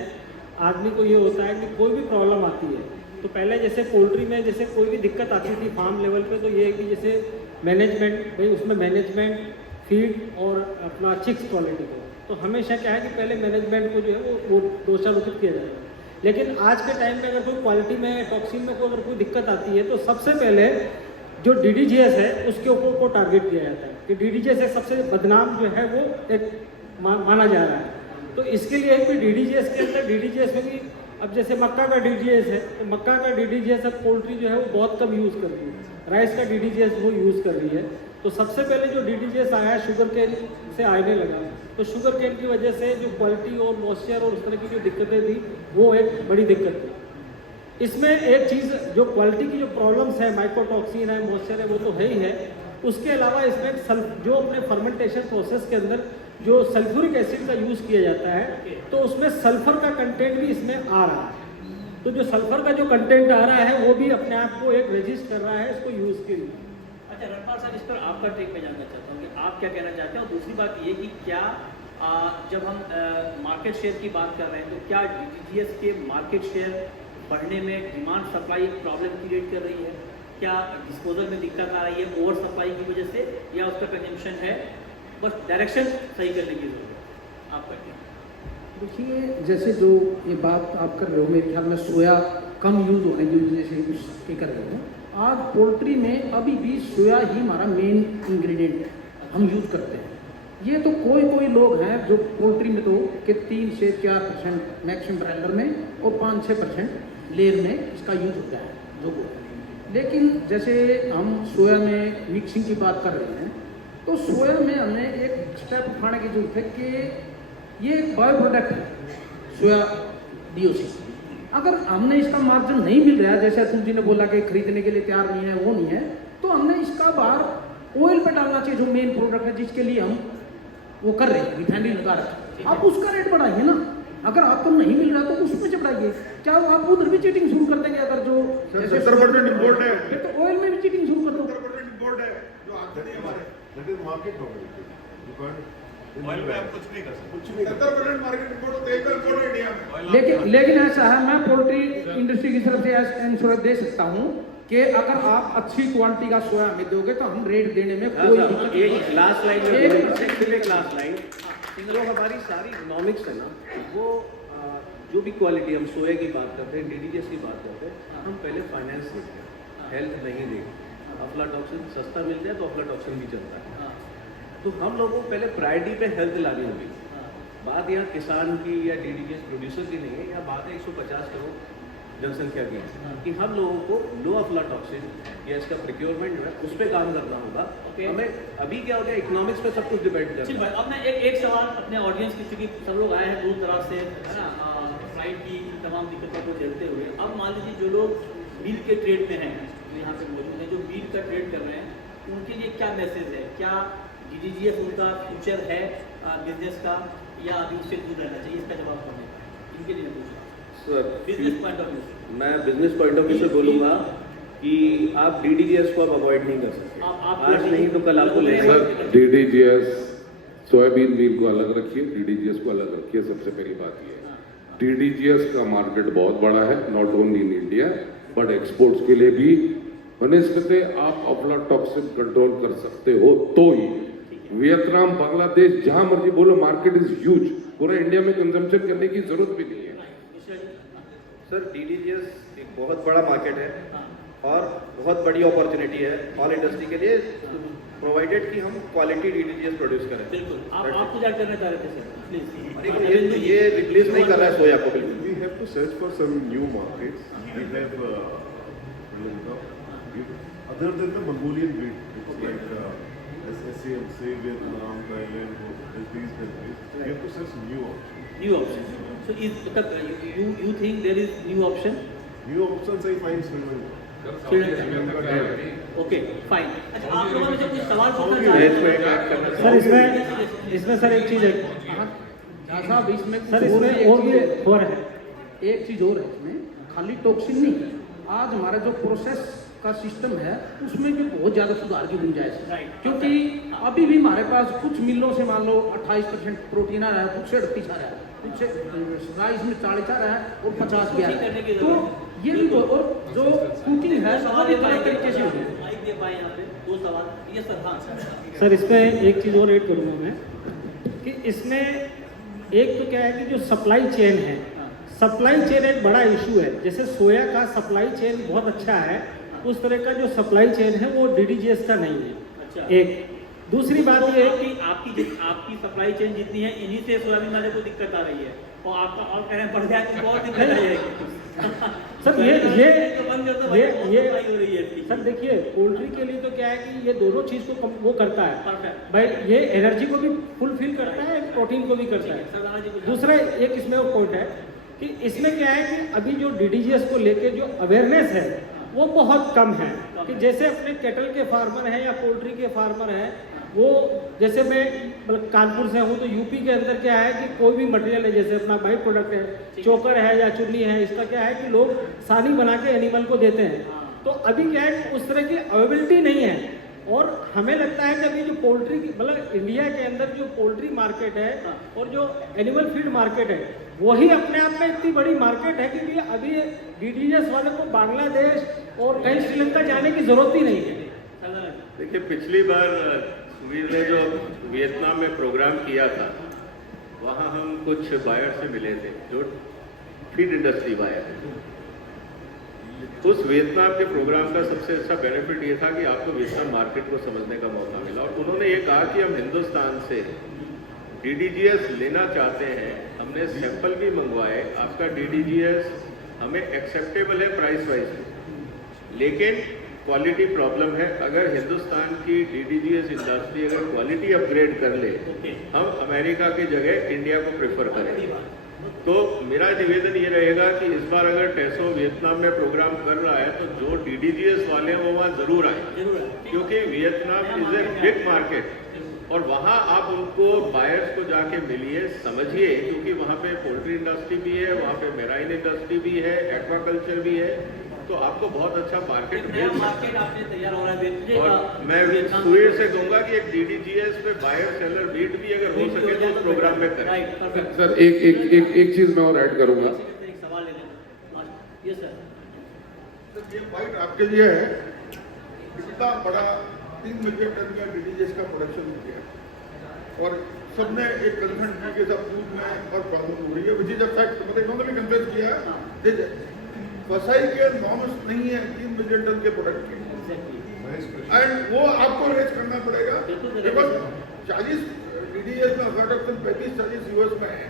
आदमी को ये होता है कि कोई भी प्रॉब्लम आती है तो पहले जैसे पोल्ट्री में जैसे कोई भी दिक्कत आती थी फार्म लेवल पे, तो ये है कि जैसे मैनेजमेंट, भाई उसमें मैनेजमेंट, फीड और अपना चिक्स क्वालिटी को, तो हमेशा क्या है कि पहले मैनेजमेंट को जो है वो दोषारोपित किया जाएगा। लेकिन आज के टाइम में अगर कोई क्वालिटी में टॉक्सिन में अगर कोई दिक्कत आती है तो सबसे पहले जो डीडीजीएस है उसके ऊपर को टारगेट किया जाता है कि डीडीजीएस एक सबसे बदनाम जो है वो एक माना जा रहा है। तो इसके लिए भी डीडीजीएस के अंदर डीडीजीएस में भी अब जैसे मक्का का डीडीजीएस है, तो मक्का का डीडीजीएस अब पोल्ट्री जो है वो बहुत कम यूज़ कर रही है, राइस का डीडीजीएस वो यूज़ कर रही है। तो सबसे पहले जो डीडीजीएस आया शुगर केन से आने लगा, तो शुगर केन की वजह से जो क्वालिटी और मॉइस्चर और उस तरह की जो दिक्कतें थी वो एक बड़ी दिक्कत थी। इसमें एक चीज़ जो क्वालिटी की जो प्रॉब्लम्स है, माइक्रोटॉक्सिन है, मॉइस्चर है, वो तो है ही है। उसके अलावा इसमें जो अपने फर्मेंटेशन प्रोसेस के अंदर जो सल्फ्यूरिक एसिड का यूज़ किया जाता है तो उसमें सल्फर का कंटेंट भी इसमें आ रहा है। तो जो सल्फर का जो कंटेंट आ रहा है वो भी अपने आप को एक रेजिस्ट कर रहा है इसको यूज़ के लिए। अच्छा रणपाल साहब, इस पर आपका टेक मैं जानना चाहता हूँ कि आप क्या कहना चाहते हैं। और दूसरी बात ये कि क्या जब हम मार्केट शेयर की बात कर रहे हैं तो क्या डीटीजीएस के मार्केट शेयर बढ़ने में डिमांड सप्लाई एक प्रॉब्लम क्रिएट कर रही है? क्या डिस्पोजल में दिक्कत आ रही है ओवर सप्लाई की वजह से, या उसका कंजम्पशन है? बस डायरेक्शन सही करने की जरूरत है। आप करते हैं देखिए, जैसे जो ये बात आप कर रहे हो, मेरे ख्याल में सोया कम यूज़ होने की वजह से उसके कर रहे हो। आज पोल्ट्री में अभी भी सोया ही हमारा मेन इंग्रेडिएंट है, हम यूज़ करते हैं। ये तो कोई लोग हैं जो पोल्ट्री में तो कि 3 से 4% मैक्सिमम ब्रायलर में और 5-6% लेयर में इसका यूज़ होता है जो वो। लेकिन जैसे हम सोया में मिक्सिंग की बात कर रहे हैं, तो सोया में हमें एक स्टेप उठाने की जरूरत है कि ये एक बायो प्रोडक्ट है सोया DOC। अगर हमने इसका मार्जिन नहीं मिल रहा है, जैसे अतुल जी ने बोला कि खरीदने के लिए तैयार नहीं है, वो नहीं है, तो हमने इसका बाहर ऑयल पे डालना चाहिए, जो मेन प्रोडक्ट है जिसके लिए हम वो कर रहे हैं, रिफाइनरी लगा रहे हैं। आप उसका रेट बढ़ाइए ना। अगर आपको नहीं मिल रहा तो उसमें चढ़ाइए। क्या आप उधर भी चीटिंग शुरू कर देंगे? अगर जो 70% इम्पोर्ट है, फिर तो ऑयल में भी चीटिंग शुरू कर दो। 70% इम्पोर्ट है जो आते नहीं हमारे। That is market dominated. You can't. Oil में आप कुछ नहीं कर सकते। 70% मार्केट इम्पोर्ट होते हैं इम्पोर्ट है इंडिया में। लेकिन ऐसा है, मैं पोल्ट्री इंडस्ट्री की तरफ से इंश्योरेंस दे सकता हूँ कि अगर आप अच्छी क्वालिटी का सोया हमें दोगे तो हम रेट देने में कोई दिक्कत नहीं एक लास्ट लाइन, एक लास्ट लाइन, जो हमारी सारी इकोनॉमिक्स है ना, वो जो भी क्वालिटी हम सोया की बात करते हैं, डीडीजीएस की बात करते हैं, हम पहले फाइनेंस देखते हैं, हेल्थ नहीं देखते। अफ्लाटॉक्सिन सस्ता मिल जाए तो अफ्लाटॉक्सिन भी चलता है। तो हम लोगों को पहले प्रायोरिटी पे हेल्थ लानी होगी। बात यहाँ किसान की या डीडीजीएस प्रोड्यूसर की नहीं है, यहाँ बात है 150 करोड़ जनसंख्या की, कि हम लोगों को लो अफ्लाटॉक्सिन या इसका प्रिक्योरमेंट जो है उस पर काम करना होगा। हमें अभी क्या हो गया, इकोनॉमिक्स पे सब कुछ डिपेंड करता है। भाई, अब मैं एक सवाल अपने ऑडियंस की, चूंकि सब लोग आए हैं दूर दराज से, है ना, फ्लाइट की तमाम दिक्कतों को झेलते हुए। अब मान लीजिए जो लोग मीट के ट्रेड में हैं, जो यहाँ पे मौजूद हैं, जो मीट का ट्रेड कर रहे हैं, उनके लिए क्या मैसेज है? क्या डीडीजीएस उनका फ्यूचर है बिजनेस का, या अभी उससे दूर रहना चाहिए? इसका जवाब कौन है? इनके लिए पूछ sir, business point of view. मैं बिजनेस पॉइंट ऑफ व्यू से बोलूँगा कि आप डीडीजीएस को अब अवॉइड नहीं कर सकते। आज नहीं तो कल आपको लेना है। सर, डीडीजीएस सोयाबीन मील को अलग रखिए, डीडीजीएस को अलग रखिए। सबसे पहली बात ये है, डीडीजीएस का मार्केट बहुत बड़ा है, not only in India but exports के लिए भी। बनस्पति आप अफ्लाटॉक्सिन कंट्रोल कर सकते हो तो ही। वियतनाम, बांग्लादेश, जहां मर्जी बोलो, मार्केट इज ह्यूज। पूरा इंडिया में कंजम्पशन करने की जरूरत भी नहीं है। सर, डीडीजीएस एक बहुत बड़ा मार्केट है और बहुत बड़ी अपॉर्चुनिटी है ऑल इंडस्ट्री के लिए, प्रोवाइडेड कि हम क्वालिटी डीडीजीएस प्रोड्यूस करें। बिल्कुल, आप कुछ ऐड करना चाह रहे थे सर, प्लीज। लेकिन ये रिप्लेस नहीं कर रहा है सोया को बिल्कुल। We have to search for some new markets. We have, other than the Mongolian wheat, it's like SAM, say Vietnam, Thailand, these countries. We have to search new options. New option. So you think there is new option? New options I find Sri okay fine. अच्छा, आप लोगों में से कुछ सवाल पूछना मैं चाह इसको रहे एक ऐड करना सर, चाहूँगा। इसमें सर एक चीज़ है साहब, इसमें सर, इसमें और भी और है। एक चीज और है, इसमें खाली टॉक्सिन नहीं, आज हमारा जो प्रोसेस का सिस्टम है उसमें भी बहुत ज़्यादा सुधार की गुंजाइश है। Right. क्योंकि अभी भी हमारे पास कुछ मिलों से मान लो 28% प्रोटीन आ रहा है, कुछ से 38 आ रहा है, कुछ से राइस में 40 आ रहा है और 50 गया कुकिंग करने की है। तो जरूरत ये भी और जो कुकिंग है वो भी अलग तरीके से होगी। माइक दे पाए यहाँ पे दो सवाल। ये सर, हाँ सर, इसमें एक चीज़ और ऐड करूँगा मैं कि इसमें एक तो क्या है कि जो सप्लाई चेन है, सप्लाई चेन एक बड़ा इशू है। जैसे सोया का सप्लाई चेन बहुत अच्छा है, उस तरह का जो सप्लाई चेन है वो डीडीजीएस का नहीं है। अच्छा। एक दूसरी बात ये है कि आपकी सप्लाई चेन जितनी है, इन्हीं से सोयाबीन वाले को दिक्कत आ रही है, और आपका और कह रहे हैं बढ़ जाए तो बहुत दिक्कत आ जाएगी। सर, ये हो रही है इसकी। सर देखिए, पोल्ट्री के लिए तो क्या है कि ये दोनों चीज़ को वो करता है। Perfect. भाई, ये एनर्जी को भी फुलफिल करता है, प्रोटीन को भी करता है। दूसरा एक इसमें और पॉइंट है कि इसमें क्या है कि अभी जो डीडीजीएस को लेके जो अवेयरनेस है वो बहुत कम है। कि जैसे अपने कैटल के फार्मर हैं या पोल्ट्री के फार्मर हैं, वो जैसे मैं मतलब कानपुर से हूँ, तो यूपी के अंदर क्या है कि कोई भी मटेरियल है, जैसे अपना बाई प्रोडक्ट है, चोकर है या चुन्नी है, इसका क्या है कि लोग सानी बना के एनिमल को देते हैं। तो अभी क्या है कि उस तरह की अवेलेबिलिटी नहीं है। और हमें लगता है जब ये जो पोल्ट्री की मतलब इंडिया के अंदर जो पोल्ट्री मार्केट है और जो एनिमल फीड मार्केट है वही अपने आप में इतनी बड़ी मार्केट है कि अभी डीडीएस वाले को बांग्लादेश और कहीं श्रीलंका जाने की जरूरत ही नहीं है। देखिए पिछली बार सुवीर ने जो वियतनाम में प्रोग्राम किया था वहाँ हम कुछ बायर से मिले थे जो फीड इंडस्ट्री बायर है। उस वियतनाम के प्रोग्राम का सबसे अच्छा बेनिफिट ये था कि आपको वियतनाम मार्केट को समझने का मौका मिला और उन्होंने ये कहा कि हम हिंदुस्तान से डीडीजीएस लेना चाहते हैं, हमने सैंपल भी मंगवाए, आपका डीडीजीएस हमें एक्सेप्टेबल है प्राइस वाइज, लेकिन क्वालिटी प्रॉब्लम है। अगर हिंदुस्तान की डीडीजीएस इंडस्ट्री अगर क्वालिटी अपग्रेड कर ले, हम अमेरिका की जगह इंडिया को प्रेफर करें। तो मेरा निवेदन ये रहेगा कि इस बार अगर टेसो वियतनाम में प्रोग्राम कर रहा है तो जो डीडीजीएस वाले हैं वो वहाँ जरूर आए, क्योंकि Vietnam is a big market और वहाँ आप उनको बायर्स को जाके मिलिए, समझिए, क्योंकि वहाँ पे पोल्ट्री इंडस्ट्री भी है, वहाँ पे मेराइन इंडस्ट्री भी है, एक्वाकल्चर भी है, तो आपको बहुत अच्छा मार्केट मिल मार्केट आपने तैयार हो रहा है। और मैं सुवीर से कहूंगा कि एक डीडीजीएस पे बायर सेलर मीट भी अगर हो सके तो उस प्रोग्राम में करें। सर एक चीज मैं और ऐड करूंगा। एक सवाल ले लेना। Yes sir. ये पॉइंट आपके लिए है, इतना बड़ा 3 मिलियन टन का डीडीजीएस का प्रोडक्शन हो गया और सबने एक कंसेंट के साथ दूध में और प्रॉब्लम हो रही है, विच इज अ फैक्ट। मतलब इन्होंने भी कंपेयर किया फसाई के नॉर्म्स नहीं है 3 मिलियन टन के प्रोडक्ट के, एंड वो आपको रेज करना पड़ेगा बिकॉज 40 डीडीएस में प्रोडक्शन 35-40 यूएस में है,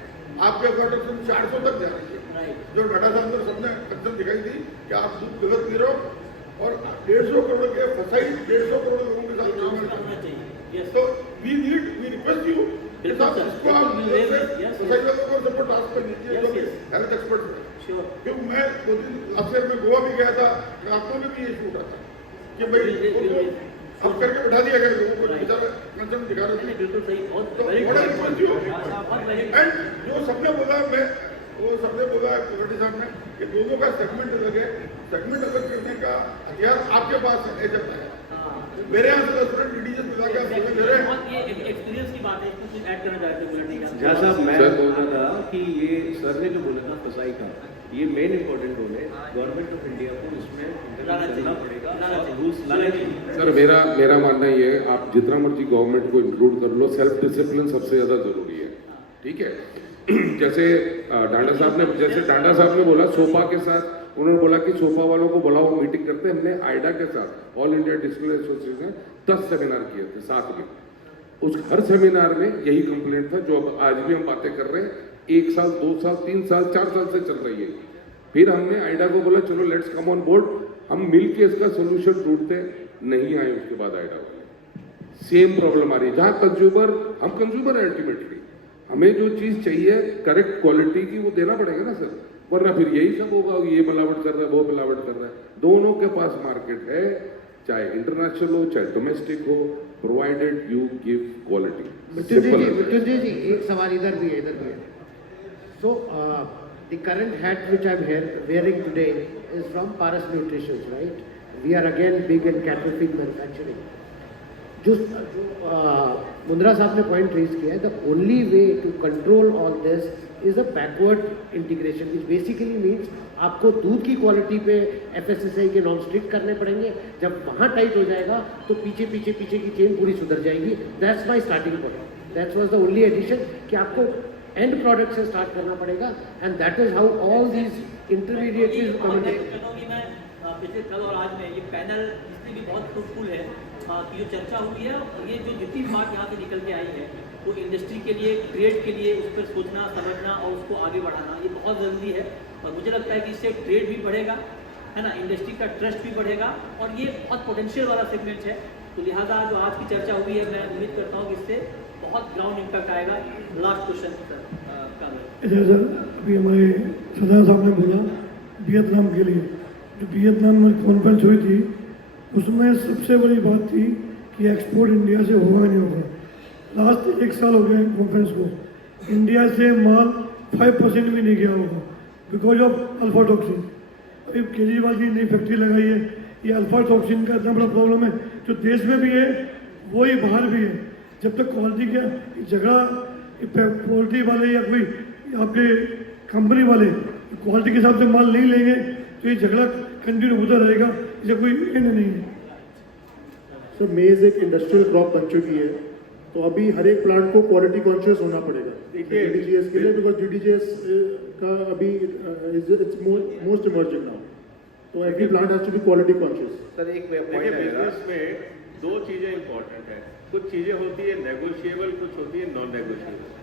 आपके प्रोडक्शन 400 तक जा रही है। जो डाटा साहब ने सबने कंसर्न दिखाई थी कि आप दूध गलत पी रहे हो और 150 करोड़ के फसाई 150 करोड़ लोगों के साथ काम करना चाहिए। तो वी रिक्वेस्ट यू इसको आप फसाई वालों को सबको टास्क पे लीजिए जो हेल्थ एक्सपर्ट है। क्योंकि मैं 2 दिन लास्ट ईयर में गोवा भी गया था, रातों में भी ये शूट आता कि भाई अब करके बैठा दिया गया लोगों को, बेचारा कंसर्न दिखा रहे थे। बिल्कुल सही, एंड जो सबने बोला, मैं वो सबने बोला कोटी साहब ने कि दोनों का सेगमेंट अलग है, सेगमेंट अलग करने का हथियार आपके पास है जब है। मेरे यहाँ से 10 मिनट डीडीएस मिला के आप दे रहे हैं। ये एक्सपीरियंस की बात है, इसमें कुछ ऐड करना चाहते हैं? जहाँ साहब मैं बोल रहा था कि ये सर ने जो बोला था फसाई का, ये मेन इंपॉर्टेंट रोल है गवर्नमेंट ऑफ इंडिया को इसमें करना पड़ेगा और रूल्स लाने चाहिए। सर मेरा मानना ये है, आप जितना मर्जी गवर्नमेंट को इंक्लूड कर लो, सेल्फ डिसिप्लिन सबसे ज्यादा जरूरी है। ठीक है, जैसे डांडा साहब ने बोला सोपा के साथ, उन्होंने बोला कि सोपा वालों को बुलाओ मीटिंग करते हैं। हमने आइडा के साथ all India distillery association 10 seminar किए थे साथ में। उस हर सेमिनार में यही कंप्लेंट था जो अब आज भी हम बातें कर रहे हैं, 1 साल 2 साल 3 साल 4 साल से चल रही है। फिर हमने आइडा को बोला चलो लेट्स कम ऑन बोर्ड, हम मिलके इसका सोल्यूशन ढूंढते, नहीं आए। उसके बाद आइडा वाले सेम प्रॉब्लम आ रही है, जहां हम कंज्यूमर है, अल्टीमेटली हमें जो चीज चाहिए करेक्ट क्वालिटी की वो देना पड़ेगा ना सर, वरना फिर यही सब होगा, ये मिलावट कर रहा है वो मिलावट कर रहा है। दोनों के पास मार्केट है, चाहे इंटरनेशनल हो चाहे डोमेस्टिक हो, provided you give quality. Mrityunjay ji एक सवाल इधर भी है। So the current hat which I'm wearing today is from Paras Nutrition, right? We are again big in cattle feed manufacturing. जो मुंद्रा साहब ने पॉइंट रेज किया है, the only way to control all this is a backward integration, which basically means आपको दूध की quality पे FSSAI के नॉन स्ट्रिक्ट करने पड़ेंगे। जब वहाँ टाइट हो जाएगा तो पीछे की चेन पूरी सुधर जाएगी। That's my starting point, that's was the only addition कि आपको एंड प्रोडक्ट से स्टार्ट करना पड़ेगा, and that is how all these intermediate पिछले कल और आज में ये पैनल इसमें भी बहुत फ्रूटफुल है कि जो चर्चा हुई है, ये जो जितनी बात यहाँ से निकल के आई है वो इंडस्ट्री के लिए, ट्रेड के लिए उस पर सोचना समझना और उसको आगे बढ़ाना ये बहुत ज़रूरी है। और मुझे लगता है कि इससे ट्रेड भी बढ़ेगा, है ना, इंडस्ट्री का ट्रस्ट भी बढ़ेगा और ये बहुत पोटेंशियल वाला सेगमेंट है। तो लिहाजा जो आज की चर्चा हुई है, मैं उम्मीद करता हूँ कि इससे बहुत ग्राउंड इम्पैक्ट आएगा। लास्ट क्वेश्चन सर, अभी हमारे सरदार साहब ने बोला वियतनाम के लिए, जो वियतनाम में कॉन्फ्रेंस हुई थी उसमें सबसे बड़ी बात थी कि एक्सपोर्ट इंडिया से होगा नहीं होगा। लास्ट 1 साल हो गया कॉन्फ्रेंस को, इंडिया से माल 5% भी नहीं गया होगा बिकॉज ऑफ अल्फा टॉक्सिन। अभी केजरीवाल की नई फैक्ट्री लगाई है, ये अल्फा टॉक्सिन का इतना बड़ा प्रॉब्लम है जो देश में भी है वही बाहर भी है। जब तक क्वालिटी का झगड़ा पोल्ट्री वाले या कोई आपके कंपनी वाले क्वालिटी के हिसाब से माल नहीं लेंगे तो ये झगड़ा कंटिन्यू होता रहेगा, इसे कोई एंड नहीं है। सर मेज एक इंडस्ट्रियल क्रॉप बन चुकी है, तो अभी हर एक प्लांट को क्वालिटी कॉन्शियस होना पड़ेगा देखिए, डीडीजीएस के लिए, बिकॉज डीडीजीएस का अभी इट्स मोस्ट इमर्जिंग नाउ, तो every plant has to be quality conscious. Sir एक देखिए पॉइंट है मेरा। बिजनेस में दो चीजें इंपॉर्टेंट है, कुछ चीजें होती है नेगोशिएबल, कुछ होती है नॉन नेगोशिएबल।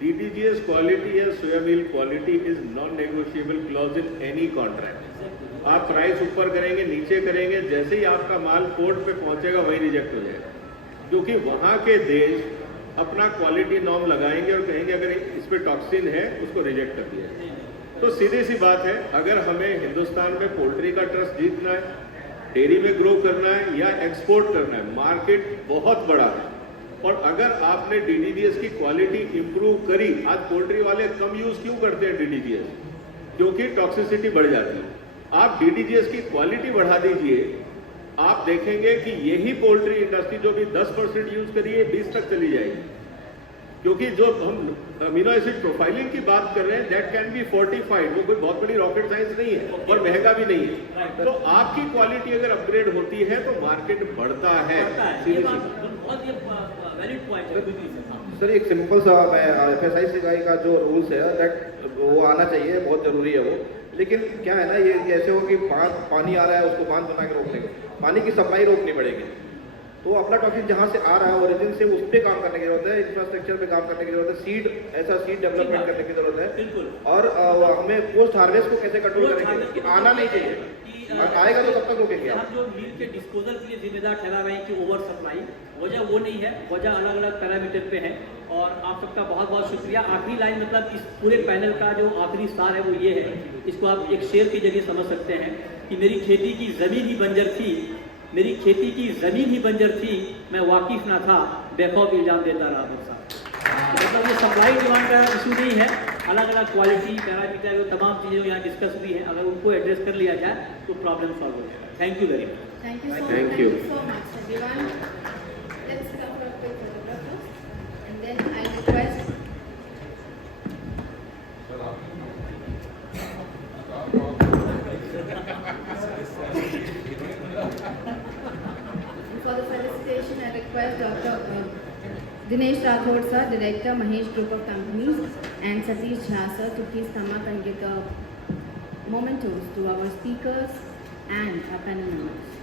डीडीजीएस क्वालिटी या soya meal quality is non negotiable clause in any contract. आप प्राइस ऊपर करेंगे नीचे करेंगे, जैसे ही आपका माल पोर्ट पे पहुंचेगा वही रिजेक्ट हो जाएगा, क्योंकि वहां के देश अपना क्वालिटी नॉर्म लगाएंगे और कहेंगे अगर इस पे टॉक्सिन है उसको रिजेक्ट कर दिया। तो सीधी सी बात है, अगर हमें हिंदुस्तान में पोल्ट्री का ट्रस्ट जीतना है, डेयरी में ग्रो करना है या एक्सपोर्ट करना है, मार्केट बहुत बड़ा है। और अगर आपने डीडीजीएस की क्वालिटी इंप्रूव करी, आज पोल्ट्री वाले कम यूज क्यों करते हैं डीडीजीएस? क्योंकि टॉक्सिसिटी बढ़ जाती है। आप डीडीजीएस की क्वालिटी बढ़ा दीजिए, आप देखेंगे कि यही पोल्ट्री इंडस्ट्री जो भी 10% यूज करी है 20 तक चली जाएगी, क्योंकि जो हम अमीनो एसिड प्रोफाइलिंग की बात कर रहे हैं दैट कैन बी फोर्टिफाइड, वो कोई बहुत बड़ी रॉकेट साइंस नहीं है और महंगा भी नहीं है। तो आपकी क्वालिटी अगर अपग्रेड होती है तो मार्केट बढ़ता है। ये बात बहुत ही वैलिड पॉइंट है। सर एक सिंपल सा मैं FSSAI का जो रूल्स है दैट वो आना चाहिए, बहुत जरूरी है वो। लेकिन क्या है ना, ये कैसे हो कि पानी आ रहा है उसको बांध बना के रोकने को, पानी की सप्लाई रोकनी पड़ेगी। तो अपना टॉक्सिन जहाँ से आ रहा है ओरिजिन से, उस पर काम करने की जरूरत है, इंफ्रास्ट्रक्चर पे काम करने की जरूरत है, सीड ऐसा सीड डेवलपमेंट करने की जरूरत है। और हमें पोस्ट हार्वेस्ट को कैसे कंट्रोल करेंगे कि आना नहीं चाहिए, आएगा तो कब तक रोकेंगे आप? हम जो मिल के डिस्पोजल के लिए जिम्मेदार ठहरा रहे हैं कि ओवर सप्लाई, वजह वो नहीं है, वजह अलग अलग पैरामीटर पे है। और आप सबका बहुत बहुत शुक्रिया। आखिरी लाइन मतलब इस पूरे पैनल का जो आखिरी सार है वो ये है, इसको आप एक शेर के जरिए समझ सकते हैं कि मेरी खेती की जमीन ही बंजर थी, मेरी खेती की जमीन ही बंजर थी, मैं वाकिफ ना था, बेखौफ इल्जाम देता रहा मुझसा। मतलब ये सप्लाई डिमांड का इशू नहीं है, अलग अलग क्वालिटी पैरामीटर वो तमाम चीज़ें यहाँ डिस्कस भी हैं, अगर उनको एड्रेस कर लिया जाए तो प्रॉब्लम सॉल्व हो जाएगा। Thank you very much. Thank you so Thank much. you. Thank you so much, everyone. Let's come for a quick photograph first, and then I request. For the felicitation, I request Dr. Dinesh Rathod sir, Director, Mahesh Group of Companies, and Satish Jha sir to please come up and give the mementos to our speakers and our panel members.